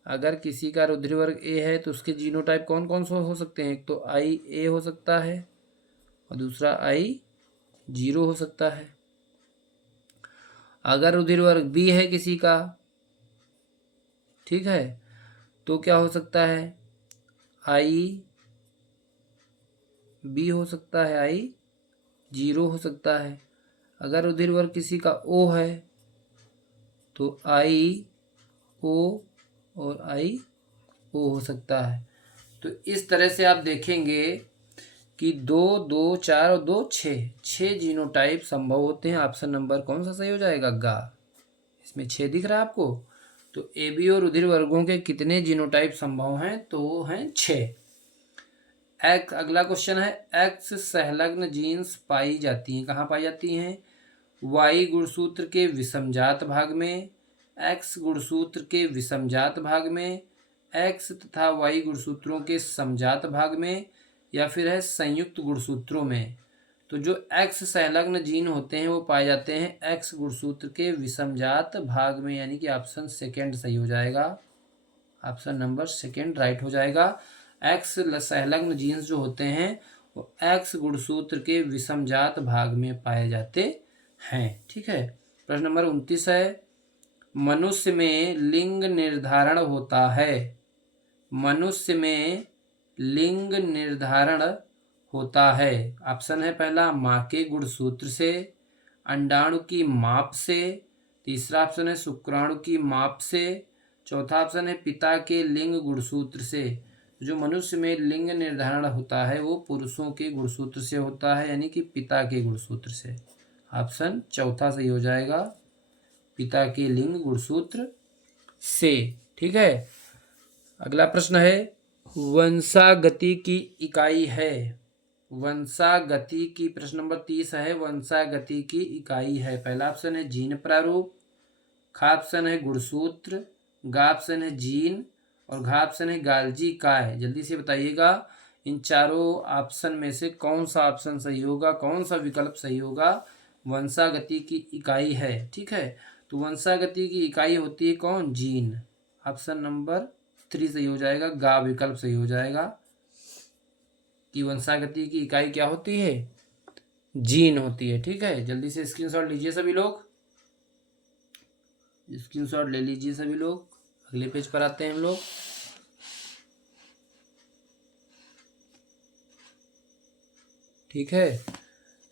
अगर किसी का रुधिर वर्ग A है तो उसके जीनोटाइप कौन कौन से हो सकते हैं? एक तो IA हो सकता है और दूसरा I0 हो सकता है। अगर रुधिर वर्ग B है किसी का, ठीक है, तो क्या हो सकता है? IB हो सकता है, I0 हो सकता है। अगर रुधिर वर्ग किसी का O है तो IO और IO हो सकता है। तो इस तरह से आप देखेंगे कि 2, 2, 4 और 2, 6 जीनोटाइप संभव होते हैं। ऑप्शन नंबर कौन सा सही हो जाएगा? गा। इसमें 6 दिख रहा है आपको। तो AB और रुधिर वर्गों के कितने जीनोटाइप संभव हैं? तो वो हैं 6। एक्स, अगला क्वेश्चन है एक्स संलग्न जीन्स पाई जाती हैं, कहाँ पाई जाती हैं? वाई गुणसूत्र के विषमजात भाग में, एक्स गुणसूत्र के विषमजात भाग में, एक्स तथा वाई गुणसूत्रों के समजात भाग में, या फिर है संयुक्त गुणसूत्रों में। तो जो एक्स संलग्न जीन होते हैं वो पाए जाते हैं एक्स गुणसूत्र के विषमजात भाग में, यानी कि ऑप्शन सेकेंड सही हो जाएगा। ऑप्शन नंबर सेकेंड राइट हो जाएगा। एक्स संलग्न जीन्स जो होते हैं वो एक्स गुणसूत्र के विषमजात भाग में पाए जाते हैं। ठीक है, प्रश्न नंबर 29 है, मनुष्य में लिंग निर्धारण होता है, मनुष्य में लिंग निर्धारण होता है। ऑप्शन है पहला माँ के गुणसूत्र से, अंडाणु की माप से, तीसरा ऑप्शन है शुक्राणु की माप से, चौथा ऑप्शन है पिता के लिंग गुणसूत्र से। जो मनुष्य में लिंग निर्धारण होता है वो पुरुषों के गुणसूत्र से होता है, यानी कि पिता के गुणसूत्र से। ऑप्शन चौथा सही हो जाएगा, पिता के लिंग गुणसूत्र से। ठीक है, अगला प्रश्न है, वंशागति की इकाई है, वंशागति की, प्रश्न नंबर 30 है, वंशागति की इकाई है। पहला ऑप्शन है जीन प्रारूप, खा ऑप्शन है गुणसूत्र, गा ऑप्शन है जीन, और घा ऑप्शन है गाल्जी काय। जल्दी से बताइएगा इन चारों ऑप्शन में से कौन सा ऑप्शन सही होगा, कौन सा विकल्प सही होगा। वंशागति की इकाई है, ठीक है, तो वंशागति की इकाई होती है कौन? जीन। ऑप्शन नंबर 3 सही हो जाएगा, गा विकल्प सही हो जाएगा कि वंशागति की इकाई क्या होती है? जीन होती है। ठीक है, जल्दी से स्क्रीनशॉट लीजिए सभी लोग, स्क्रीनशॉट ले लीजिए सभी लोग। अगले पेज पर आते हैं हम लोग। ठीक है,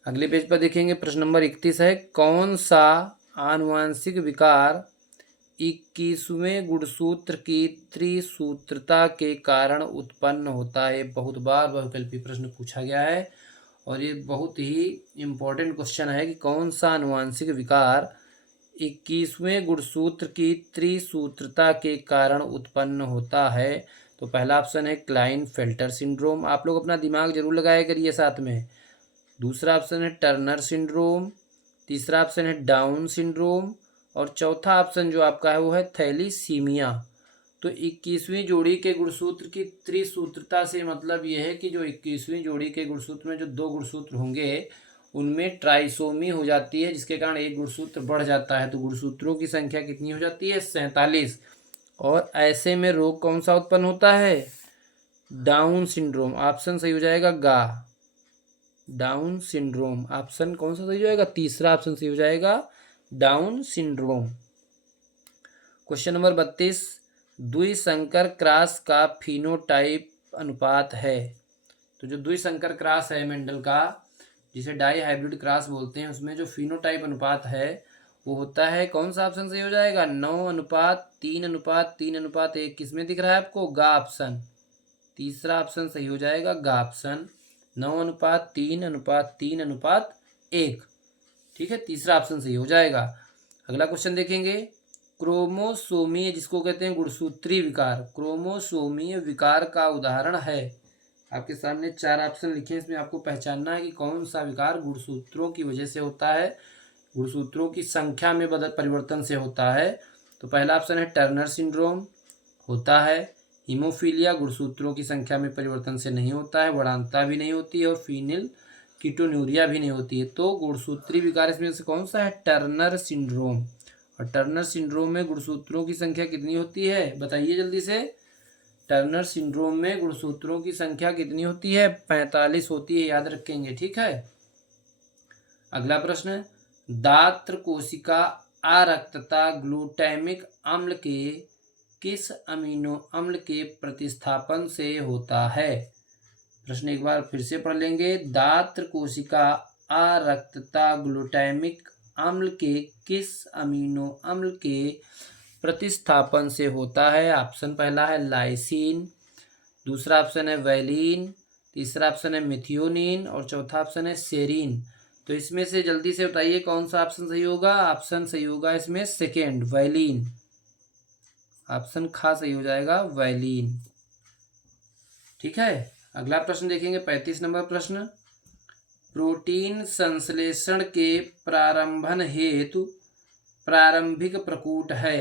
अगले पेज पर देखेंगे, प्रश्न नंबर 31 है, कौन सा आनुवांशिक विकार 21वें गुणसूत्र की त्रिसूत्रता के कारण उत्पन्न होता है? बहुत बार बहुविकल्पी प्रश्न पूछा गया है और ये बहुत ही इम्पोर्टेंट क्वेश्चन है कि कौन सा आनुवांशिक विकार 21वें गुणसूत्र की त्रिसूत्रता के कारण उत्पन्न होता है? तो पहला ऑप्शन है क्लाइनफेल्टर सिंड्रोम, आप लोग अपना दिमाग जरूर लगाया करिए साथ में। दूसरा ऑप्शन है टर्नर सिंड्रोम, तीसरा ऑप्शन है डाउन सिंड्रोम, और चौथा ऑप्शन जो आपका है वो है थैलीसीमिया। तो 21वीं जोड़ी के गुणसूत्र की त्रिसूत्रता से मतलब ये है कि जो 21वीं जोड़ी के गुणसूत्र में जो 2 गुणसूत्र होंगे उनमें ट्राइसोमी हो जाती है, जिसके कारण एक गुणसूत्र बढ़ जाता है, तो गुणसूत्रों की संख्या कितनी हो जाती है? 47। और ऐसे में रोग कौन सा उत्पन्न होता है? Down syndrome. ऑप्शन सही हो जाएगा गा, डाउन सिंड्रोम। ऑप्शन कौन सा सही हो जाएगा? तीसरा ऑप्शन सही हो जाएगा, डाउन सिंड्रोम। क्वेश्चन नंबर 32, द्विसंकर क्रॉस का फिनोटाइप अनुपात है। तो जो द्विसंकर क्रॉस है मेंडल का, जिसे डाई हाइब्रिड क्रॉस बोलते हैं, उसमें जो फिनोटाइप अनुपात है वो होता है, कौन सा ऑप्शन सही हो जाएगा? 9:3:3:1। किसमें दिख रहा है आपको? गा ऑप्शन। तीसरा ऑप्शन सही हो जाएगा, गा ऑप्शन, 9:3:3:1। ठीक है, तीसरा ऑप्शन सही हो जाएगा। अगला क्वेश्चन देखेंगे, क्रोमोसोमीय, जिसको कहते हैं गुणसूत्री विकार, क्रोमोसोमीय विकार का उदाहरण है। आपके सामने 4 ऑप्शन लिखे हैं, इसमें आपको पहचानना है कि कौन सा विकार गुणसूत्रों की वजह से होता है, गुणसूत्रों की संख्या में परिवर्तन से होता है। तो पहला ऑप्शन है टर्नर सिंड्रोम होता है, हीमोफीलिया गुणसूत्रों की संख्या में परिवर्तन से नहीं होता है, बढ़ानता भी नहीं होती है, और फीनिल कीटोन्यूरिया भी नहीं होती है। तो गुणसूत्री विकार इसमें से कौन सा है? Turner syndrome. और टर्नर सिंड्रोम में गुणसूत्रों की संख्या कितनी होती है? बताइए जल्दी से। टर्नर सिंड्रोम में गुणसूत्रों की संख्या कितनी होती है? 45 होती है, याद रखेंगे। ठीक है, अगला प्रश्न, दात्र कोशिका आरक्तता ग्लूटामिक अम्ल के किस अमीनो अम्ल के प्रतिस्थापन से होता है? प्रश्न एक बार फिर से पढ़ लेंगे, दात्र कोशिका आरक्तता ग्लूटामिक अम्ल के किस अमीनो अम्ल के प्रतिस्थापन से होता है? ऑप्शन पहला है लाइसिन, दूसरा ऑप्शन है वैलिन, तीसरा ऑप्शन है मिथियोनिन, और चौथा ऑप्शन है सेरीन। तो इसमें से जल्दी से बताइए कौन सा ऑप्शन सही होगा? ऑप्शन सही होगा इसमें सेकेंड, वैलिन। ऑप्शन खा सही हो जाएगा, वैलिन। ठीक है, अगला प्रश्न देखेंगे 35 नंबर प्रश्न। प्रोटीन संश्लेषण के प्रारंभन हेतु प्रारंभिक प्रकूट है।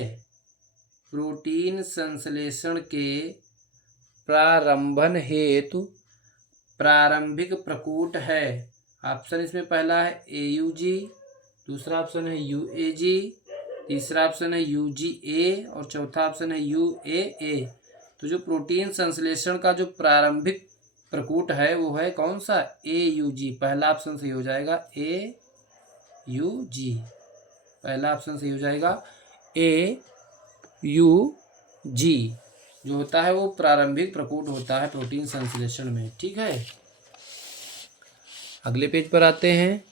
प्रोटीन संश्लेषण के प्रारंभन हेतु प्रारंभिक प्रकूट है। ऑप्शन इसमें पहला है AUG, दूसरा ऑप्शन है UAG, तीसरा ऑप्शन है UGA और चौथा ऑप्शन है UAA। तो जो प्रोटीन संश्लेषण का जो प्रारंभिक प्रकूट है वो है कौन सा? AUG। पहला ऑप्शन सही हो जाएगा AUG। पहला ऑप्शन सही हो जाएगा AUG। जो होता है वो प्रारंभिक प्रकूट होता है प्रोटीन संश्लेषण में। ठीक है, अगले पेज पर आते हैं।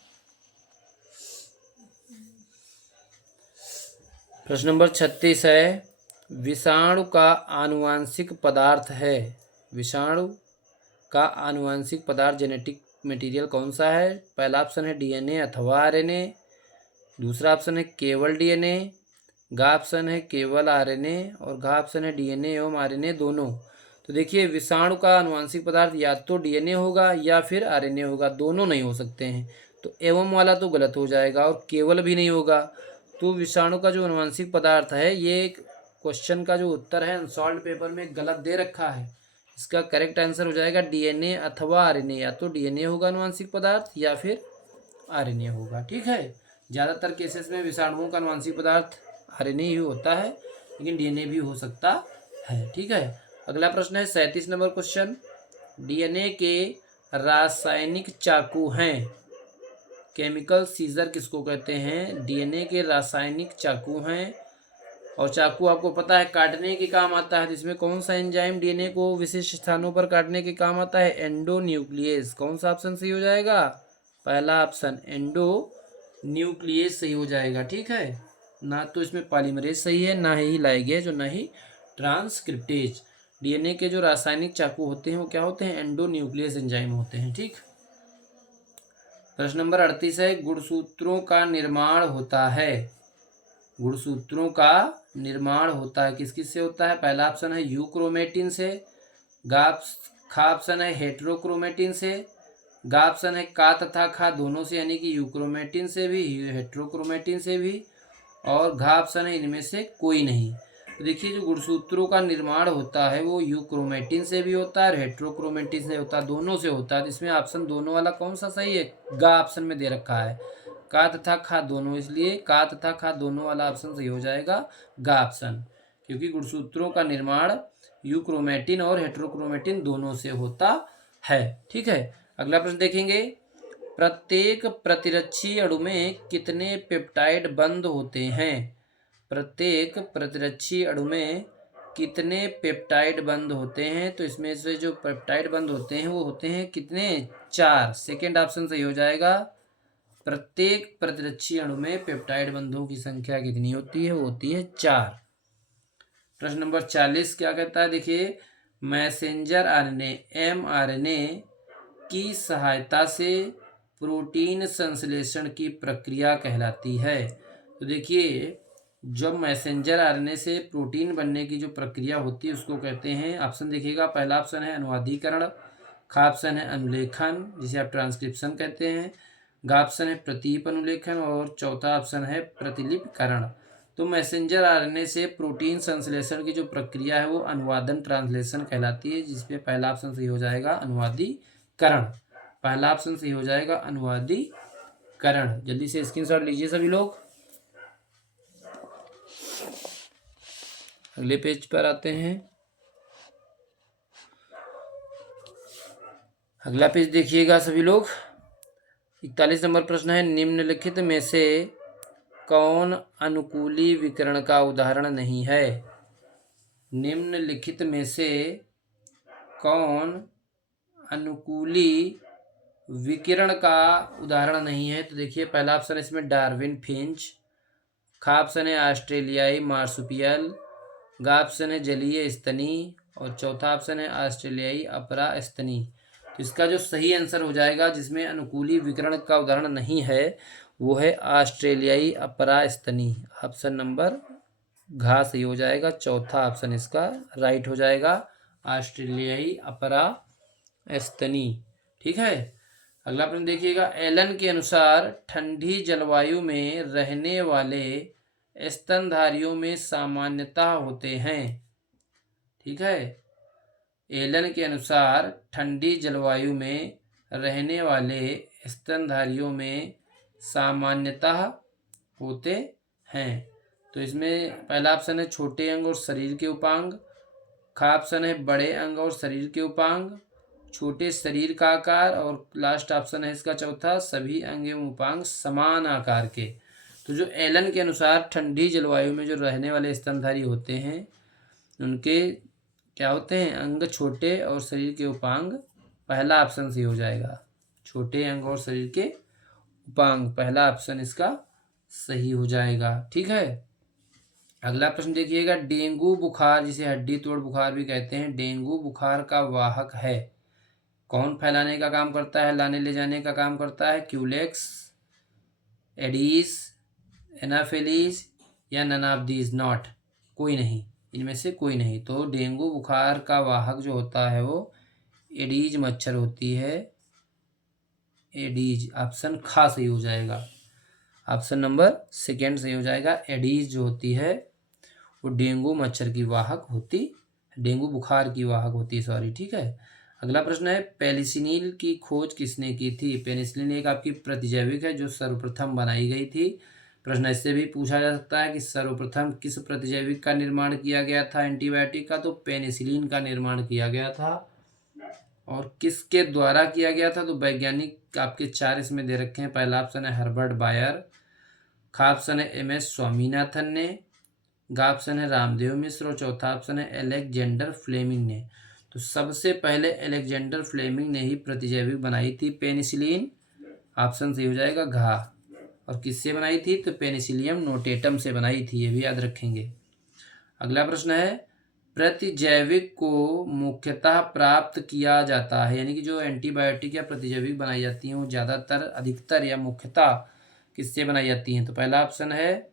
प्रश्न नंबर 36 है, विषाणु का आनुवांशिक पदार्थ है। विषाणु का आनुवांशिक पदार्थ जेनेटिक मटेरियल कौन सा है? पहला ऑप्शन है DNA अथवा RNA, दूसरा ऑप्शन है केवल DNA, गा ऑप्शन है केवल RNA और घा ऑप्शन है DNA एवं RNA दोनों। तो देखिए विषाणु का आनुवांशिक पदार्थ या तो DNA होगा या फिर RNA होगा, दोनों नहीं हो सकते हैं। तो एवं वाला तो गलत हो जाएगा और केवल भी नहीं होगा। तो विषाणु का जो आनुवांशिक पदार्थ है, ये क्वेश्चन का जो उत्तर है अनसॉल्व्ड पेपर में गलत दे रखा है। इसका करेक्ट आंसर हो जाएगा DNA अथवा RNA। या तो DNA होगा आनुवांशिक पदार्थ या फिर RNA होगा। ठीक है, ज़्यादातर केसेस में विषाणुओं का आनुवांशिक पदार्थ RNA ही होता है, लेकिन DNA भी हो सकता है। ठीक है, अगला प्रश्न है 37 नंबर क्वेश्चन। DNA के रासायनिक चाकू हैं। केमिकल सीजर किसको कहते हैं? DNA के रासायनिक चाकू हैं। और चाकू आपको पता है काटने के काम आता है, जिसमें कौन सा एंजाइम DNA को विशिष्ट स्थानों पर काटने के काम आता है? एंडोन्यूक्लियस। कौन सा ऑप्शन सही हो जाएगा? पहला ऑप्शन एंडोन्यूक्लियस सही हो जाएगा। ठीक है, ना तो इसमें पॉलीमरेज सही है, ना ही लाइगेज और ना ही ट्रांसक्रिप्टेज। DNA के जो रासायनिक चाकू होते हैं वो क्या होते हैं? एंडोन्यूक्लियस एंजाइम होते हैं। ठीक, प्रश्न नंबर 38 है, गुणसूत्रों का निर्माण होता है। गुणसूत्रों का निर्माण होता है किस किस से होता है? पहला ऑप्शन है यूक्रोमेटिन से, खा ऑप्शन है हेट्रोक्रोमेटिन से, गा ऑप्शन है का तथा खा दोनों से, यानी कि यूक्रोमेटिन से भी हेट्रोक्रोमेटिन से भी, और घा ऑप्शन है इनमें से कोई नहीं। तो देखिए जो गुणसूत्रों का निर्माण होता है वो यूक्रोमेटिन से भी होता है और हेट्रोक्रोमेटिन से होता है, दोनों से होता है। इसमें ऑप्शन दोनों वाला कौन सा सही है? गा ऑप्शन में दे रखा है का तथा खा दोनों, इसलिए का तथा खा दोनों वाला ऑप्शन सही हो जाएगा गा ऑप्शन, क्योंकि गुणसूत्रों का निर्माण यूक्रोमेटिन और हेट्रोक्रोमेटिन दोनों से होता है। ठीक है, अगला प्रश्न देखेंगे। प्रत्येक प्रतिरक्षी अणु में कितने पेप्टाइड बंध होते हैं? प्रत्येक प्रतिरक्षी अणु में कितने पेप्टाइड बंध होते हैं? तो इसमें से जो पेप्टाइड बंध होते हैं वो होते हैं कितने? 4। सेकेंड ऑप्शन सही हो जाएगा। प्रत्येक प्रतिरक्षी अणु में पेप्टाइड बंधों की संख्या कितनी होती है? वो होती है 4। प्रश्न नंबर 40 क्या कहता है? देखिए, मैसेंजर RNA mRNA की सहायता से प्रोटीन संश्लेषण की प्रक्रिया कहलाती है। तो देखिए जब मैसेंजर RNA से प्रोटीन बनने की जो प्रक्रिया होती है उसको कहते हैं, ऑप्शन देखिएगा, पहला ऑप्शन है अनुवादीकरण, खा ऑप्शन है अनुलेखन जिसे आप ट्रांसक्रिप्शन कहते हैं, गा ऑप्शन है प्रतीप अनुलेखन और चौथा ऑप्शन है प्रतिलिपिकरण। तो मैसेंजर RNA से प्रोटीन संश्लेषण की जो प्रक्रिया है वो अनुवादन ट्रांसलेशन कहलाती है, जिसपे पहला ऑप्शन सही हो जाएगा अनुवादीकरण। पहला ऑप्शन सही हो जाएगा अनुवादीकरण। जल्दी से स्क्रीनशॉट लीजिए सभी लोग। अगले पेज पर आते हैं। अगला पेज देखिएगा सभी लोग। 41 नंबर प्रश्न है, निम्नलिखित में से कौन अनुकूली विकिरण का उदाहरण नहीं है? निम्नलिखित में से कौन अनुकूली विकिरण का उदाहरण नहीं है? तो देखिए पहला ऑप्शन है इसमें डार्विन फिंच, खा ऑप्शन है ऑस्ट्रेलियाई मार्सुपियल, गा ऑप्शन है जलीय स्तनी और चौथा ऑप्शन है ऑस्ट्रेलियाई अपरा स्तनी। तो इसका जो सही आंसर हो जाएगा जिसमें अनुकूली विकिरण का उदाहरण नहीं है वो है ऑस्ट्रेलियाई अपरा स्तनी। ऑप्शन नंबर घा सही हो जाएगा, चौथा ऑप्शन इसका राइट हो जाएगा, ऑस्ट्रेलियाई अपरा स्तनी। ठीक है। अगला प्रश्न देखिएगा, एलन के अनुसार ठंडी जलवायु में रहने वाले स्तनधारियों में सामान्यता होते हैं। ठीक है। एलन के अनुसार ठंडी जलवायु में रहने वाले स्तनधारियों में सामान्यतः होते हैं। तो इसमें पहला ऑप्शन है छोटे अंग और शरीर के उपांग, खा ऑप्शन है बड़े अंग और शरीर के उपांग, छोटे शरीर का आकार, और लास्ट ऑप्शन है इसका चौथा, सभी अंग एवं उपांग समान आकार के। तो जो एलन के अनुसार ठंडी जलवायु में जो रहने वाले स्तनधारी होते हैं उनके क्या होते हैं, अंग छोटे और शरीर के उपांग, पहला ऑप्शन सही हो जाएगा, छोटे अंग और शरीर के उपांग, पहला ऑप्शन इसका सही हो जाएगा। ठीक है। अगला प्रश्न देखिएगा, डेंगू बुखार जिसे हड्डी तोड़ बुखार भी कहते हैं, डेंगू बुखार का वाहक है, कौन फैलाने का काम करता है, लाने ले जाने का काम करता है, क्यूलेक्स, एडीज, एनाफिलीज या नन ऑफ दीज नॉट, कोई नहीं, इनमें से कोई नहीं। तो डेंगू बुखार का वाहक जो होता है वो एडीज मच्छर होती है, एडीज, ऑप्शन खा सही हो जाएगा, ऑप्शन नंबर सेकेंड सही हो जाएगा। एडीज जो होती है वो डेंगू मच्छर की वाहक होती, डेंगू बुखार की वाहक होती है, सॉरी। ठीक है। अगला प्रश्न है, पेनिसिलिन की खोज किसने की थी। पेनिसिलिन एक आपकी प्रतिजैविक है जो सर्वप्रथम बनाई गई थी। प्रश्न इससे भी पूछा जा सकता है कि सर्वप्रथम किस प्रतिजैविक का निर्माण किया गया था एंटीबायोटिक का, तो पेनिसिलिन का निर्माण किया गया था। और किसके द्वारा किया गया था, तो वैज्ञानिक आपके चार इसमें दे रखे हैं। पहला ऑप्शन है हर्बर्ट बायर, खा ऑप्शन है एम.एस. स्वामीनाथन ने, गा ऑप्शन है रामदेव मिश्र, और चौथा ऑप्शन है अलेक्जेंडर फ्लेमिंग ने। तो सबसे पहले अलेक्जेंडर फ्लेमिंग ने ही प्रतिजैविक बनाई थी पेनिसिलिन, ऑप्शन सही हो जाएगा घा। और किससे बनाई थी, तो पेनिसिलियम नोटेटम से बनाई थी, ये भी याद रखेंगे। अगला प्रश्न है, प्रतिजैविक को मुख्यतः प्राप्त किया जाता है, यानी कि जो एंटीबायोटिक या प्रतिजैविक बनाई जाती हैं वो ज़्यादातर, अधिकतर या मुख्यतः किससे बनाई जाती हैं, तो पहला ऑप्शन है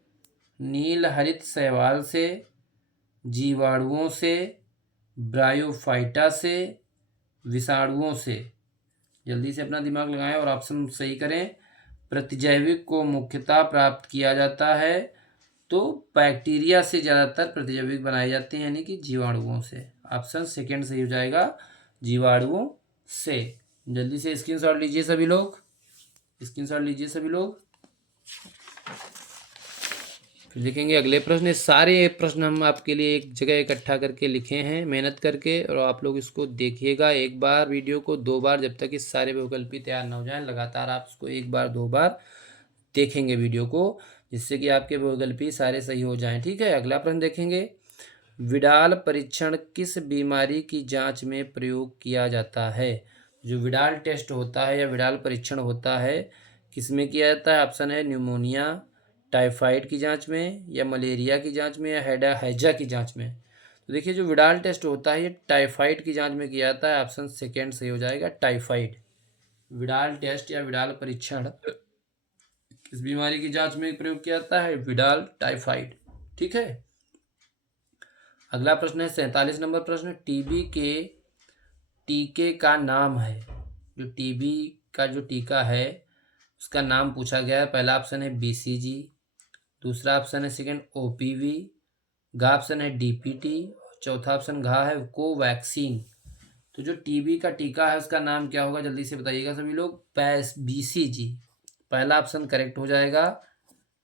नील हरित शैवाल से, जीवाणुओं से, ब्रायोफाइटा से, विषाणुओं से। जल्दी से अपना दिमाग लगाएं और ऑप्शन सही करें। प्रतिजैविक को मुख्यतः प्राप्त किया जाता है तो बैक्टीरिया से ज़्यादातर प्रतिजैविक बनाए जाते हैं, यानी कि जीवाणुओं से, ऑप्शन सेकेंड सही हो जाएगा, जीवाणुओं से। जल्दी से स्क्रीनशॉट लीजिए सभी लोग, स्क्रीनशॉट लीजिए सभी लोग। फिर देखेंगे अगले प्रश्न। सारे प्रश्न हम आपके लिए एक जगह इकट्ठा करके लिखे हैं मेहनत करके, और आप लोग इसको देखिएगा एक बार वीडियो को, दो बार, जब तक इस सारे बहुकल्पी तैयार ना हो जाएं। लगातार आप इसको एक बार दो बार देखेंगे वीडियो को, जिससे कि आपके बहुकल्पी सारे सही हो जाएं। ठीक है। अगला प्रश्न देखेंगे, विडाल परीक्षण किस बीमारी की जांच में प्रयोग किया जाता है। जो विडाल टेस्ट होता है या विडाल परीक्षण होता है किस में किया जाता है, ऑप्शन है न्यूमोनिया, टाइफाइड की जांच में, या मलेरिया की जांच में, या हैजा की जांच में। तो देखिए जो विडाल टेस्ट होता है ये टाइफाइड की जांच में किया जाता है, ऑप्शन सेकेंड सही हो जाएगा, टाइफाइड। विडाल टेस्ट या विडाल परीक्षण किस बीमारी की जांच में प्रयोग किया जाता है, विडाल टाइफाइड। ठीक है। अगला प्रश्न है 47 नंबर प्रश्न, टीबी के टीके का नाम है। जो टीबी का जो टीका है उसका नाम पूछा गया है। पहला ऑप्शन है बीसीजी, दूसरा ऑप्शन है सेकेंड ओपीवी, घा ऑप्शन है डीपीटी, चौथा ऑप्शन घा है कोवैक्सीन। तो जो टीबी का टीका है उसका नाम क्या होगा, जल्दी से बताइएगा सभी लोग। बीसीजी, पहला ऑप्शन करेक्ट हो जाएगा।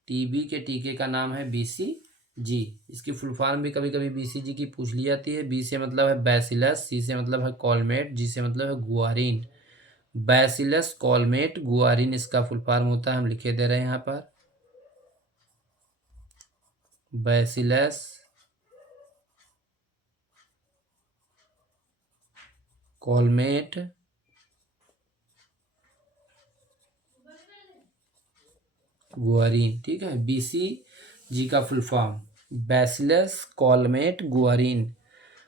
टीबी के टीके का नाम है बीसीजी। इसकी फुल फॉर्म भी कभी कभी बीसीजी की पूछ ली जाती है। बी से मतलब है बैसिलस, सी से मतलब है कॉलमेट, जी से मतलब है गुआरिन। बैसिलस कॉलमेट गुआरिन इसका फुल फॉर्म होता है, हम लिखे दे रहे हैं यहाँ पर, बैसिलस कॉलमेट गुआरिन। ठीक है। बीसीजी का फुल फॉर्म बैसिलस कॉलमेट गुआरिन।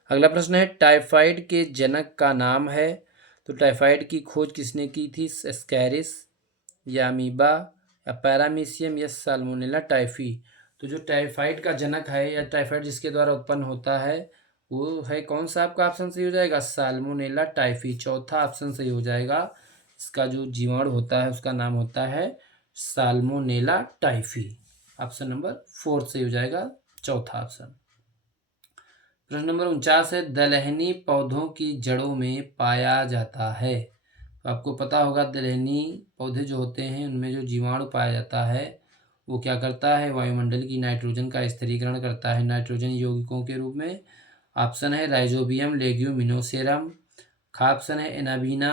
अगला प्रश्न है, टाइफाइड के जनक का नाम है। तो टाइफाइड की खोज किसने की थी, एस्कैरिस, या अमीबा, या पैरामीशियम, या साल्मोनेला टाइफी। तो जो टाइफाइड का जनक है या टाइफाइड जिसके द्वारा उत्पन्न होता है वो है कौन सा आपका ऑप्शन सही हो जाएगा, साल्मोनेला टाइफी। चौथा ऑप्शन सही हो जाएगा। इसका जो जीवाणु होता है उसका नाम होता है साल्मोनेला टाइफी। ऑप्शन नंबर 4 सही हो जाएगा, चौथा ऑप्शन। प्रश्न नंबर 49 है, दलहनी पौधों की जड़ों में पाया जाता है। तो आपको पता होगा दलहनी पौधे जो होते हैं उनमें जो जीवाणु पाया जाता है वो क्या करता है, वायुमंडल की नाइट्रोजन का स्थिरीकरण करता है नाइट्रोजन यौगिकों के रूप में। ऑप्शन है राइजोबियम लेग्यूमिनोसेरम, खा ऑप्शन है एनाबीना,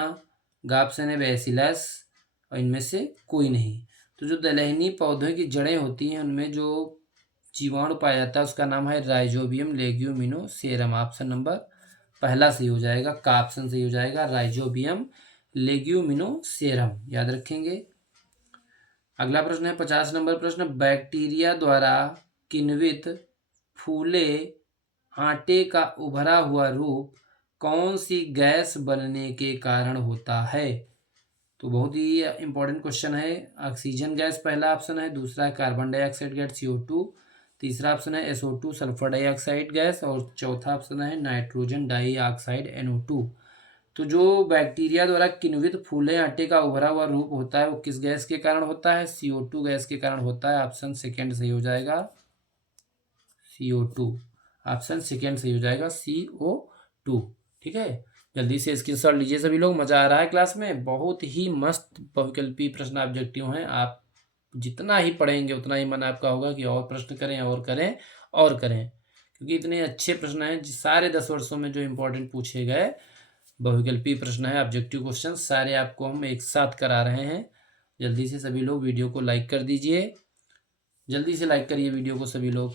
गा ऑप्शन है बैसिलस, और इनमें से कोई नहीं। तो जो दलहनी पौधों की जड़ें होती हैं उनमें जो जीवाणु पाया जाता है उसका नाम है राइजोबियम लेग्यूमिनोसेरम। ऑप्शन नंबर पहला सही हो जाएगा, का ऑप्शन सही हो जाएगा, राइजोबियम लेग्यूमिनोसेरम, याद रखेंगे। अगला प्रश्न है 50 नंबर प्रश्न, बैक्टीरिया द्वारा किण्वित फूले आटे का उभरा हुआ रूप कौन सी गैस बनने के कारण होता है। तो बहुत ही इंपॉर्टेंट क्वेश्चन है। ऑक्सीजन गैस पहला ऑप्शन है, दूसरा है कार्बन डाइऑक्साइड गैस CO2, तीसरा ऑप्शन है SO2 सल्फर डाइऑक्साइड गैस, और चौथा ऑप्शन है नाइट्रोजन डाइऑक्साइड NO2। तो जो बैक्टीरिया द्वारा किण्वित फूले आटे का उभरा हुआ रूप होता है वो किस गैस के कारण होता है, CO2 गैस के कारण होता है। ऑप्शन सेकेंड सही हो जाएगा, CO2। ऑप्शन सेकेंड सही हो जाएगा, CO2। ठीक है, जल्दी से स्क्रीनशॉट लीजिए सभी लोग। मजा आ रहा है क्लास में, बहुत ही मस्त बहुविकल्पी प्रश्न ऑब्जेक्टिव हैं। आप जितना ही पढ़ेंगे उतना ही मन आपका होगा कि और प्रश्न करें और करें और करें, क्योंकि इतने अच्छे प्रश्न हैं। सारे 10 वर्षों में जो इम्पोर्टेंट पूछे गए बहुविकल्पी प्रश्न है, ऑब्जेक्टिव क्वेश्चन, सारे आपको हम एक साथ करा रहे हैं। जल्दी से सभी लोग वीडियो को लाइक कर दीजिए, जल्दी से लाइक करिए वीडियो को सभी लोग।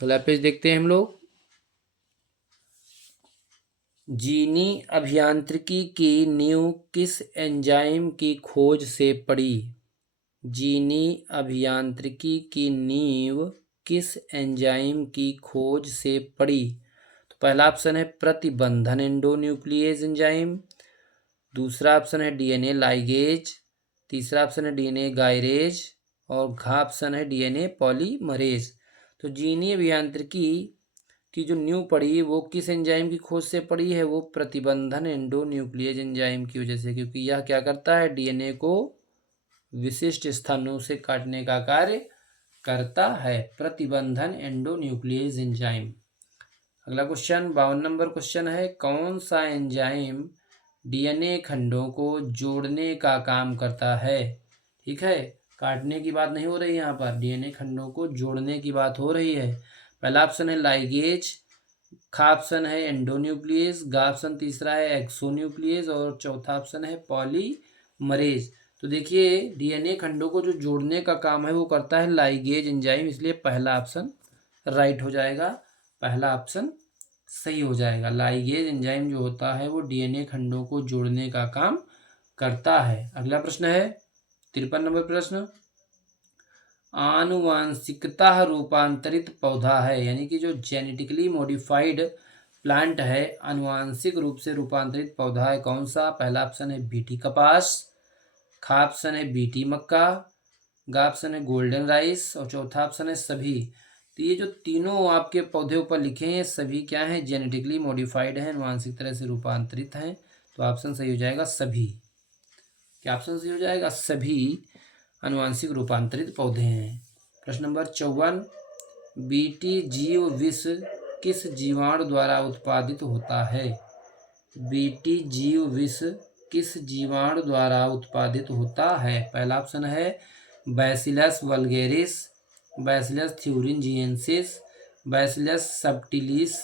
अगला पेज देखते हैं हम लोग। जीनी अभियांत्रिकी की नींव किस एंजाइम की खोज से पड़ी। जीनी अभियांत्रिकी की नींव किस एंजाइम की खोज से पड़ी। तो पहला ऑप्शन है प्रतिबंधन एंडोन्यूक्लिएज एंजाइम, दूसरा ऑप्शन है DNA लाइगेज, तीसरा ऑप्शन है DNA गायरेज, और घा ऑप्शन है DNA पॉलीमरेज। तो जीनी अभियांत्रिकी की जो नींव पड़ी वो किस एंजाइम की खोज से पड़ी है, वो प्रतिबंधन एंडोन्यूक्लिएज एंजाइम की वजह से, क्योंकि यह क्या करता है, DNA को विशिष्ट स्थानों से काटने का कार्य करता है, प्रतिबंधन एंडोन्यूक्लिएज एंजाइम। अगला क्वेश्चन 52 नंबर क्वेश्चन है, कौन सा एंजाइम DNA खंडों को जोड़ने का काम करता है। ठीक है, काटने की बात नहीं हो रही यहाँ पर, DNA खंडों को जोड़ने की बात हो रही है। पहला ऑप्शन है लाइगेज, खा ऑप्शन है एंडोन्यूक्लियस, गा ऑप्शन तीसरा है एक्सोन्यूक्लियस, और चौथा ऑप्शन है पॉलीमरेज। तो देखिए DNA खंडों को जो जोड़ने का काम है वो करता है लाइगेज एंजाइम, इसलिए पहला ऑप्शन राइट हो जाएगा, पहला ऑप्शन सही हो जाएगा। लाइगेज एंजाइम जो होता है वो DNA खंडों को जोड़ने का काम करता है। अगला प्रश्न है 53 नंबर प्रश्न, आनुवांशिकता रूपांतरित पौधा है, यानी कि जो जेनेटिकली मॉडिफाइड प्लांट है, आनुवांशिक रूप से रूपांतरित पौधा है कौन सा। पहला ऑप्शन है बीटी कपास, खा ऑप्शन है बीटी मक्का, गा ऑप्शन है गोल्डन राइस, और चौथा ऑप्शन है सभी। तो ये जो तीनों आपके पौधे ऊपर लिखे हैं सभी क्या हैं, जेनेटिकली मॉडिफाइड हैं, आनुवांशिक तरह से रूपांतरित हैं। तो ऑप्शन सही हो जाएगा सभी। क्या ऑप्शन सही हो जाएगा, सभी आनुवांशिक रूपांतरित पौधे हैं। प्रश्न नंबर 54, बीटी जीव विष किस जीवाणु द्वारा उत्पादित होता है। बीटी जीव विष किस जीवाणु द्वारा उत्पादित होता है। पहला ऑप्शन है Bacillus vulgaris, Bacillus thuringiensis, Bacillus subtilis,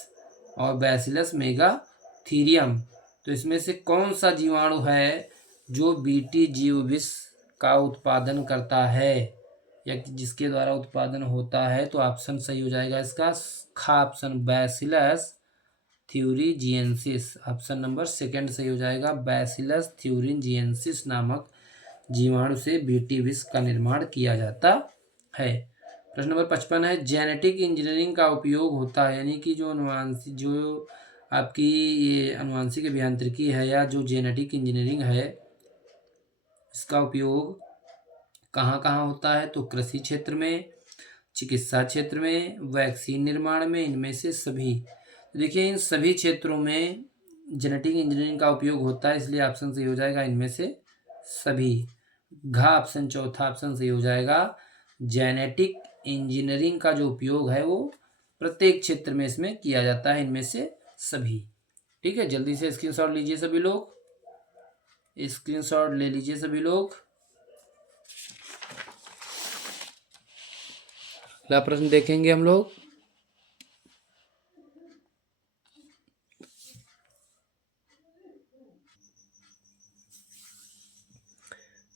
और बैसिलस मेगाथीरियम। तो इसमें से कौन सा जीवाणु है जो बीटी जीव विष का उत्पादन करता है या जिसके द्वारा उत्पादन होता है। तो ऑप्शन सही हो जाएगा इसका खा option Bacillus thuringiensis. Option number second सही हो जाएगा, बैसिलस थ्यूरिंजिएंसिस नामक जीवाणु से बीटी विष का निर्माण किया जाता है। प्रश्न नंबर 55 है, जेनेटिक इंजीनियरिंग का उपयोग होता है, यानी कि जो अनुवांशिक जो आपकी ये अनुवांशिक अभियांत्रिकी है या जो जेनेटिक इंजीनियरिंग है इसका उपयोग कहाँ कहाँ होता है। तो कृषि क्षेत्र में, चिकित्सा क्षेत्र में, वैक्सीन निर्माण में, इनमें से सभी। तो देखिए इन सभी क्षेत्रों में जेनेटिक इंजीनियरिंग का उपयोग होता है, इसलिए ऑप्शन सही हो जाएगा इनमें से सभी। घ ऑप्शन चौथा ऑप्शन सही हो जाएगा। जेनेटिक इंजीनियरिंग का जो उपयोग है वो प्रत्येक क्षेत्र में इसमें किया जाता है, इनमें से सभी। ठीक है, जल्दी से स्क्रीनशॉट लीजिए सभी लोग, स्क्रीनशॉट ले लीजिए सभी लोग। अगला प्रश्न देखेंगे हम लोग।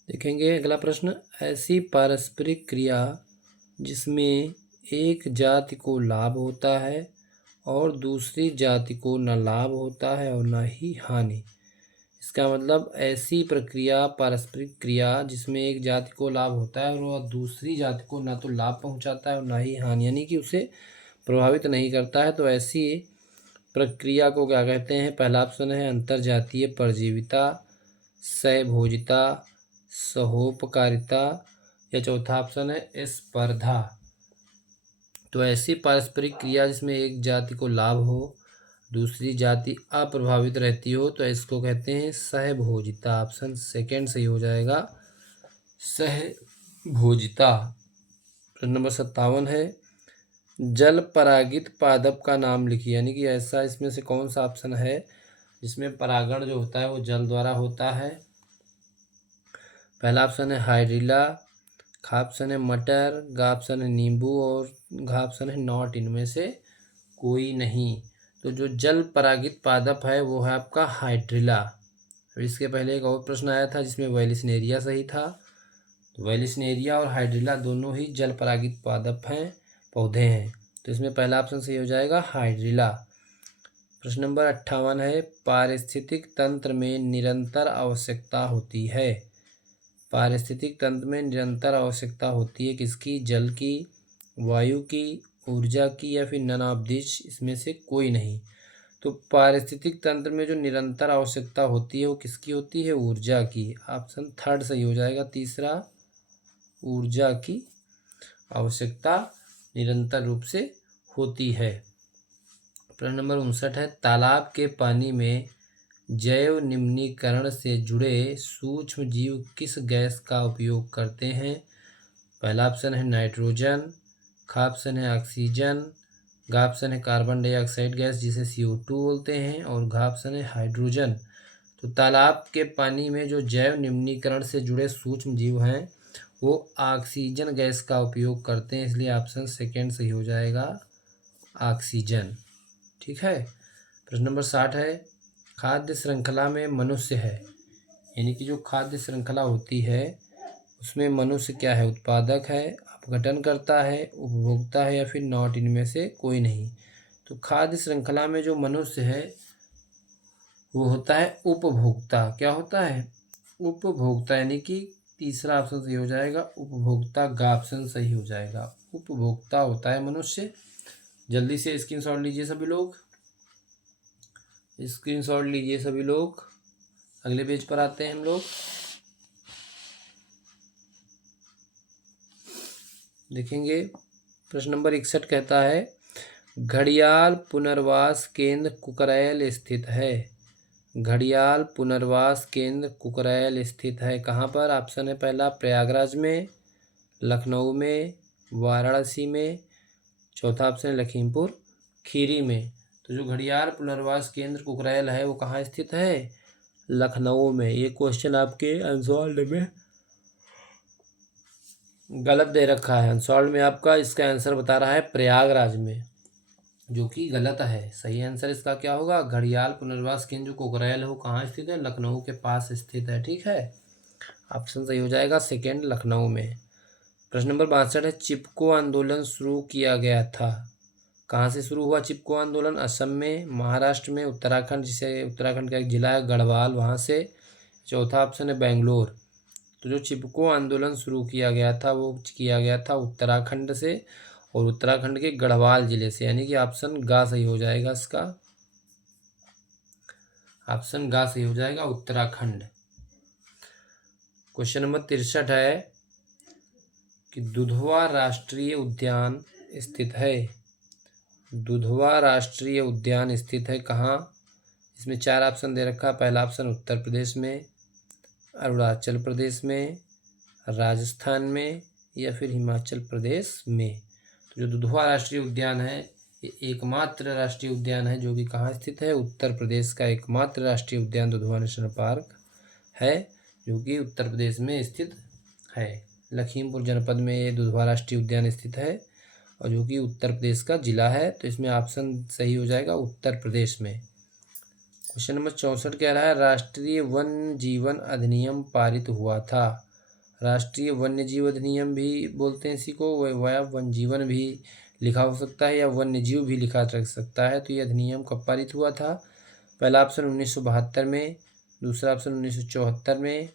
देखेंगे अगला प्रश्न, ऐसी पारस्परिक क्रिया जिसमें एक जाति को लाभ होता है और दूसरी जाति को न लाभ होता है और न ही हानि। इसका मतलब ऐसी प्रक्रिया पारस्परिक क्रिया जिसमें एक जाति को लाभ होता है और वह दूसरी जाति को न तो लाभ पहुंचाता है और न ही हानि, यानी कि उसे प्रभावित नहीं करता है। तो ऐसी प्रक्रिया को क्या कहते हैं? पहला ऑप्शन है अंतरजातीय परजीविता, सहभोजिता, सहोपकारिता, या चौथा ऑप्शन है स्पर्धा। तो ऐसी पारस्परिक क्रिया जिसमें एक जाति को लाभ हो, दूसरी जाति अप्रभावित रहती हो, तो इसको कहते हैं सहभोजिता। ऑप्शन सेकेंड सही हो जाएगा, सहभोजिता। प्रश्न नंबर 57 है, जल परागित पादप का नाम लिखिए, यानी कि ऐसा इसमें से कौन सा ऑप्शन है जिसमें परागण जो होता है वो जल द्वारा होता है? पहला ऑप्शन है हाइड्रिला, खा ऑप्शन है मटर, गा ऑप्शन है नींबू और घा ऑप्शन है नॉट, इनमें से कोई नहीं। तो जो जल परागित पादप है वो है आपका हाइड्रिला। अब इसके पहले एक और प्रश्न आया था जिसमें वेलिस्नेरिया सही था। तो वेलिस्नेरिया और हाइड्रिला दोनों ही जल परागित पादप हैं, पौधे हैं। तो इसमें पहला ऑप्शन सही हो जाएगा हाइड्रिला। प्रश्न नंबर 58 है, पारिस्थितिक तंत्र में निरंतर आवश्यकता होती है। पारिस्थितिक तंत्र में निरंतर आवश्यकता होती है किसकी? जल की, वायु की, ऊर्जा की, या फिर नन ऑफ दिस, इसमें से कोई नहीं। तो पारिस्थितिक तंत्र में जो निरंतर आवश्यकता होती है वो किसकी होती है? ऊर्जा की। ऑप्शन थर्ड सही हो जाएगा, तीसरा, ऊर्जा की आवश्यकता निरंतर रूप से होती है। प्रश्न नंबर 59 है, तालाब के पानी में जैव निम्नीकरण से जुड़े सूक्ष्म जीव किस गैस का उपयोग करते हैं? पहला ऑप्शन है नाइट्रोजन, खा ऑप्शन है ऑक्सीजन, गा ऑप्शन है कार्बन डाइऑक्साइड गैस जिसे CO2 बोलते हैं, और घा ऑप्शन है हाइड्रोजन। तो तालाब के पानी में जो जैव निम्नीकरण से जुड़े सूक्ष्म जीव हैं वो ऑक्सीजन गैस का उपयोग करते हैं, इसलिए ऑप्शन सेकेंड सही हो जाएगा, ऑक्सीजन। ठीक है। प्रश्न नंबर 60 है, खाद्य श्रृंखला में मनुष्य है, यानी कि जो खाद्य श्रृंखला होती है उसमें मनुष्य क्या है? उत्पादक है, अपघटन करता है, उपभोक्ता है, या फिर नॉट, इनमें से कोई नहीं। तो खाद्य श्रृंखला में जो मनुष्य है वो होता है उपभोक्ता। क्या होता है? उपभोक्ता, यानी कि तीसरा ऑप्शन सही हो जाएगा, उपभोक्ता। गा ऑप्शन सही हो जाएगा, उपभोक्ता होता है मनुष्य। जल्दी से स्क्रीनशॉट लीजिए सभी लोग, स्क्रीनशॉट लीजिए सभी लोग। अगले पेज पर आते हैं हम लोग। देखेंगे प्रश्न नंबर 61 कहता है, घड़ियाल पुनर्वास केंद्र कुकरैल स्थित है। घड़ियाल पुनर्वास केंद्र कुकरैल स्थित है कहाँ पर? ऑप्शन है पहला प्रयागराज में, लखनऊ में, वाराणसी में, चौथा ऑप्शन है लखीमपुर खीरी में। तो जो घड़ियाल पुनर्वास केंद्र कुकरैल है वो कहाँ स्थित है? लखनऊ में। ये क्वेश्चन आपके अनसॉल्व में गलत दे रखा है, अनसॉल्व में आपका इसका आंसर बता रहा है प्रयागराज में, जो कि गलत है। सही आंसर इसका क्या होगा? घड़ियाल पुनर्वास केंद्र जो कुकरैल है वो कहाँ स्थित है? लखनऊ के पास स्थित है। ठीक है, ऑप्शन सही हो जाएगा सेकेंड, लखनऊ में। प्रश्न नंबर 62 है, चिपको आंदोलन शुरू किया गया था। कहाँ से शुरू हुआ चिपको आंदोलन? असम में, महाराष्ट्र में, उत्तराखंड, जिसे उत्तराखंड का एक जिला है गढ़वाल, वहाँ से। चौथा ऑप्शन है बेंगलोर। तो जो चिपको आंदोलन शुरू किया गया था वो किया गया था उत्तराखंड से, और उत्तराखंड के गढ़वाल जिले से, यानी कि ऑप्शन गा सही हो जाएगा इसका, ऑप्शन गा सही हो जाएगा, उत्तराखंड। क्वेश्चन नंबर 63 है, कि दुधवा राष्ट्रीय उद्यान स्थित है। दुधवा राष्ट्रीय उद्यान स्थित है कहाँ? इसमें 4 ऑप्शन दे रखा है। पहला ऑप्शन उत्तर प्रदेश में, अरुणाचल प्रदेश में, राजस्थान में या फिर हिमाचल प्रदेश में। तो जो दुधवा राष्ट्रीय उद्यान है ये एकमात्र राष्ट्रीय उद्यान है जो कि कहाँ स्थित है? उत्तर प्रदेश का एकमात्र राष्ट्रीय उद्यान दुधवा नेशनल पार्क है जो कि उत्तर प्रदेश में स्थित है। लखीमपुर जनपद में ये दुधवा राष्ट्रीय उद्यान स्थित है और जो कि उत्तर प्रदेश का जिला है। तो इसमें ऑप्शन सही हो जाएगा उत्तर प्रदेश में। क्वेश्चन नंबर 64 कह रहा है राष्ट्रीय वन्य जीवन अधिनियम पारित हुआ था। राष्ट्रीय वन्य जीव अधिनियम भी बोलते हैं इसी को, वह वन्य जीवन भी लिखा हो सकता है या वन्य जीव भी लिखा रख सकता है। तो ये अधिनियम कब पारित हुआ था? पहला ऑप्शन 1972 में, दूसरा ऑप्शन 1974 में,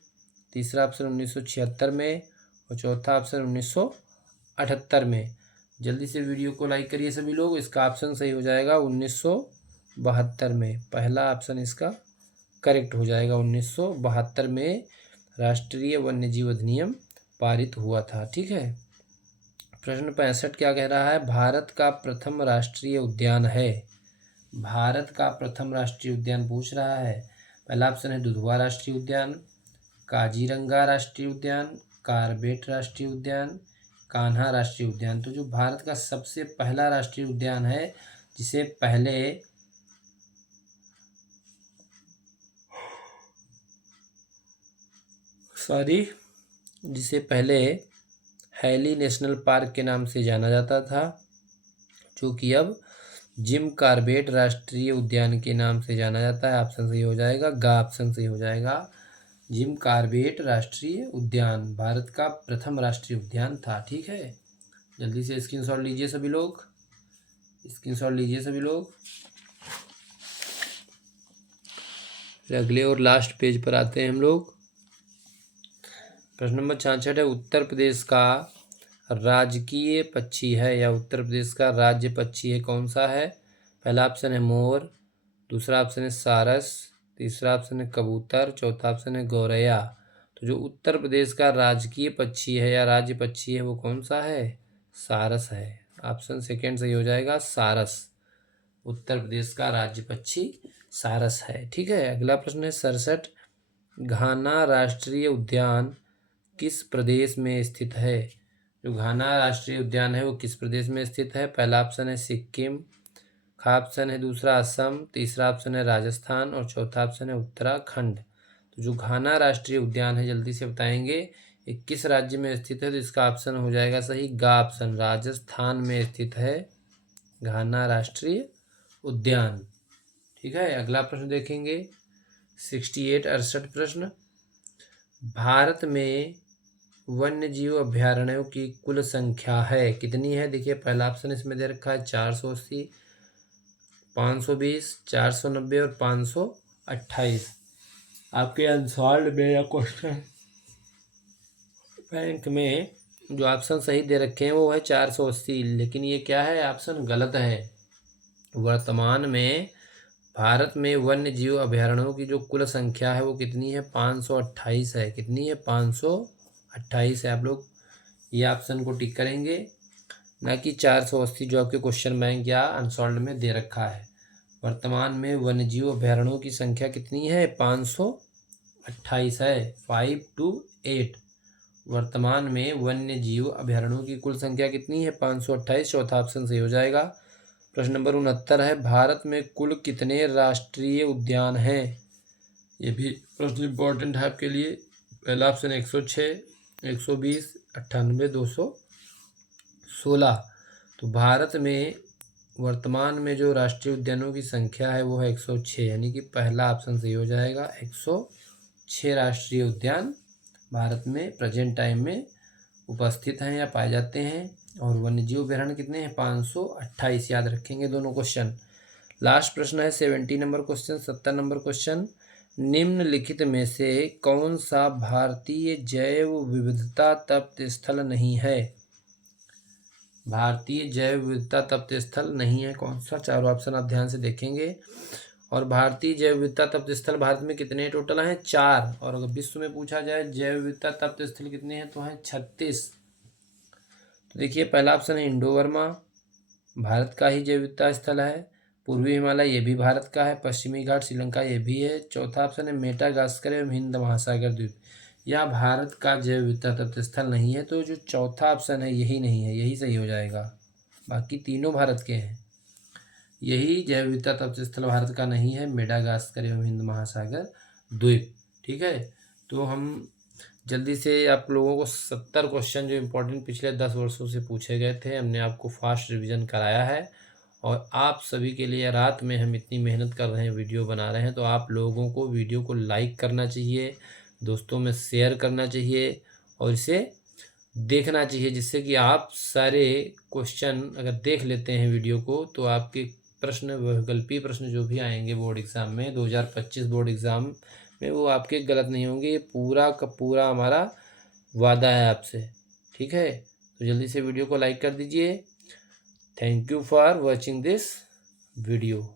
तीसरा ऑप्शन 1976 में और चौथा ऑप्शन 1978 में। जल्दी से वीडियो को लाइक करिए सभी लोग। इसका ऑप्शन सही हो जाएगा 1972 में। पहला ऑप्शन इसका करेक्ट हो जाएगा। 1972 में राष्ट्रीय वन्य जीव अधिनियम पारित हुआ था। ठीक है। प्रश्न 65 क्या कह रहा है? भारत का प्रथम राष्ट्रीय उद्यान है। भारत का प्रथम राष्ट्रीय उद्यान पूछ रहा है। पहला ऑप्शन है दुधवा राष्ट्रीय उद्यान, काजीरंगा राष्ट्रीय उद्यान, कार्बेट राष्ट्रीय उद्यान, कान्हा राष्ट्रीय उद्यान। तो जो भारत का सबसे पहला राष्ट्रीय उद्यान है जिसे पहले हैली नेशनल पार्क के नाम से जाना जाता था, जो कि अब जिम कार्बेट राष्ट्रीय उद्यान के नाम से जाना जाता है। ऑप्शन सही हो जाएगा गा, ऑप्शन सही हो जाएगा। जिम कार्बेट राष्ट्रीय उद्यान भारत का प्रथम राष्ट्रीय उद्यान था। ठीक है। जल्दी से स्क्रीनशॉट लीजिए सभी लोग, स्क्रीनशॉट लीजिए सभी लोग। फिर अगले और लास्ट पेज पर आते हैं हम लोग। प्रश्न नंबर 66 है उत्तर प्रदेश का राजकीय पक्षी है या उत्तर प्रदेश का राज्य पक्षी है कौन सा है? पहला ऑप्शन है मोर, दूसरा ऑप्शन है सारस, तीसरा ऑप्शन है कबूतर, चौथा ऑप्शन है गौरैया। तो जो उत्तर प्रदेश का राजकीय पक्षी है या राज्य पक्षी है वो कौन सा है? सारस है। ऑप्शन सेकेंड सही हो जाएगा सारस। उत्तर प्रदेश का राज्य पक्षी सारस है। ठीक है। अगला प्रश्न है 67, घाना राष्ट्रीय उद्यान किस प्रदेश में स्थित है? जो घाना राष्ट्रीय उद्यान है वो किस प्रदेश में स्थित है? पहला ऑप्शन है सिक्किम, खा ऑप्शन है दूसरा असम, तीसरा ऑप्शन है राजस्थान और चौथा ऑप्शन है उत्तराखंड। तो जो घाना राष्ट्रीय उद्यान है जल्दी से बताएंगे ये किस राज्य में स्थित है? तो इसका ऑप्शन हो जाएगा सही गा ऑप्शन, राजस्थान में स्थित है घाना राष्ट्रीय उद्यान। ठीक है। अगला प्रश्न देखेंगे 68 प्रश्न, भारत में वन्य जीव अभ्यारण्यों की कुल संख्या है कितनी है? देखिए पहला ऑप्शन इसमें दे रखा है 480, 520, 490 और 528। आपके आंसर में या क्वेश्चन बैंक में जो ऑप्शन सही दे रखे हैं वो है 480, लेकिन ये क्या है? ऑप्शन गलत है। वर्तमान में भारत में वन्य जीव अभ्यारण्यों की जो कुल संख्या है वो कितनी है? 528 है। कितनी है? 528 है। आप लोग ये ऑप्शन को टिक करेंगे, ना कि 480 जो आपके क्वेश्चन बैंक या अनसॉल्व में दे रखा है। वर्तमान में वन्य जीव अभ्यारण्यों की संख्या कितनी है? 528 है। 528 वर्तमान में वन्य जीव अभ्यारण्यों की कुल संख्या कितनी है? 528। चौथा ऑप्शन सही हो जाएगा। प्रश्न नंबर 69 है भारत में कुल कितने राष्ट्रीय उद्यान हैं? ये भी प्रश्न इंपॉर्टेंट है आपके लिए। पहला ऑप्शन 106, 120, 98, 216। तो भारत में वर्तमान में जो राष्ट्रीय उद्यानों की संख्या है वो है 106, यानी कि पहला ऑप्शन सही हो जाएगा। 106 राष्ट्रीय उद्यान भारत में प्रेजेंट टाइम में उपस्थित हैं या पाए जाते हैं। और वन्यजीव अभ्यारण्य कितने हैं? 528। याद रखेंगे दोनों क्वेश्चन। लास्ट प्रश्न है 70 नंबर क्वेश्चन, 70 नंबर क्वेश्चन, निम्नलिखित में से कौन सा भारतीय जैव विविधता तप्त स्थल नहीं है? भारतीय जैव विविधता तप्त स्थल नहीं है कौन सा? चारों ऑप्शन आप ध्यान से देखेंगे। और भारतीय जैव विविधता तप्त स्थल भारत में कितने टोटल हैं? 4। और अगर विश्व में पूछा जाए जैव विविधता तप्त स्थल कितने हैं तो हैं 36। देखिए पहला ऑप्शन है इंडो बर्मा, भारत का ही जैव विविधता स्थल है। पूर्वी हिमालय ये भी भारत का है। पश्चिमी घाट श्रीलंका ये भी है। चौथा ऑप्शन है मेडागास्कर एवं हिंद महासागर द्वीप, यह भारत का जैव विविधता तत्व स्थल नहीं है। तो जो चौथा ऑप्शन है यही नहीं है, यही सही हो जाएगा। बाकी तीनों भारत के हैं, यही जैव विविधता तत्व स्थल भारत का नहीं है, मेडागास्कर एवं हिंद महासागर द्वीप। ठीक है, तो हम जल्दी से आप लोगों को 70 क्वेश्चन जो इम्पोर्टेंट पिछले 10 वर्षों से पूछे गए थे, हमने आपको फास्ट रिवीजन कराया है। और आप सभी के लिए रात में हम इतनी मेहनत कर रहे हैं, वीडियो बना रहे हैं, तो आप लोगों को वीडियो को लाइक करना चाहिए, दोस्तों में शेयर करना चाहिए और इसे देखना चाहिए, जिससे कि आप सारे क्वेश्चन अगर देख लेते हैं वीडियो को तो आपके प्रश्न, वैकल्पिक प्रश्न जो भी आएंगे बोर्ड एग्ज़ाम में 2025 बोर्ड एग्ज़ाम में, वो आपके गलत नहीं होंगे। ये पूरा का पूरा हमारा वादा है आपसे। ठीक है, तो जल्दी से वीडियो को लाइक कर दीजिए। Thank you for watching this video.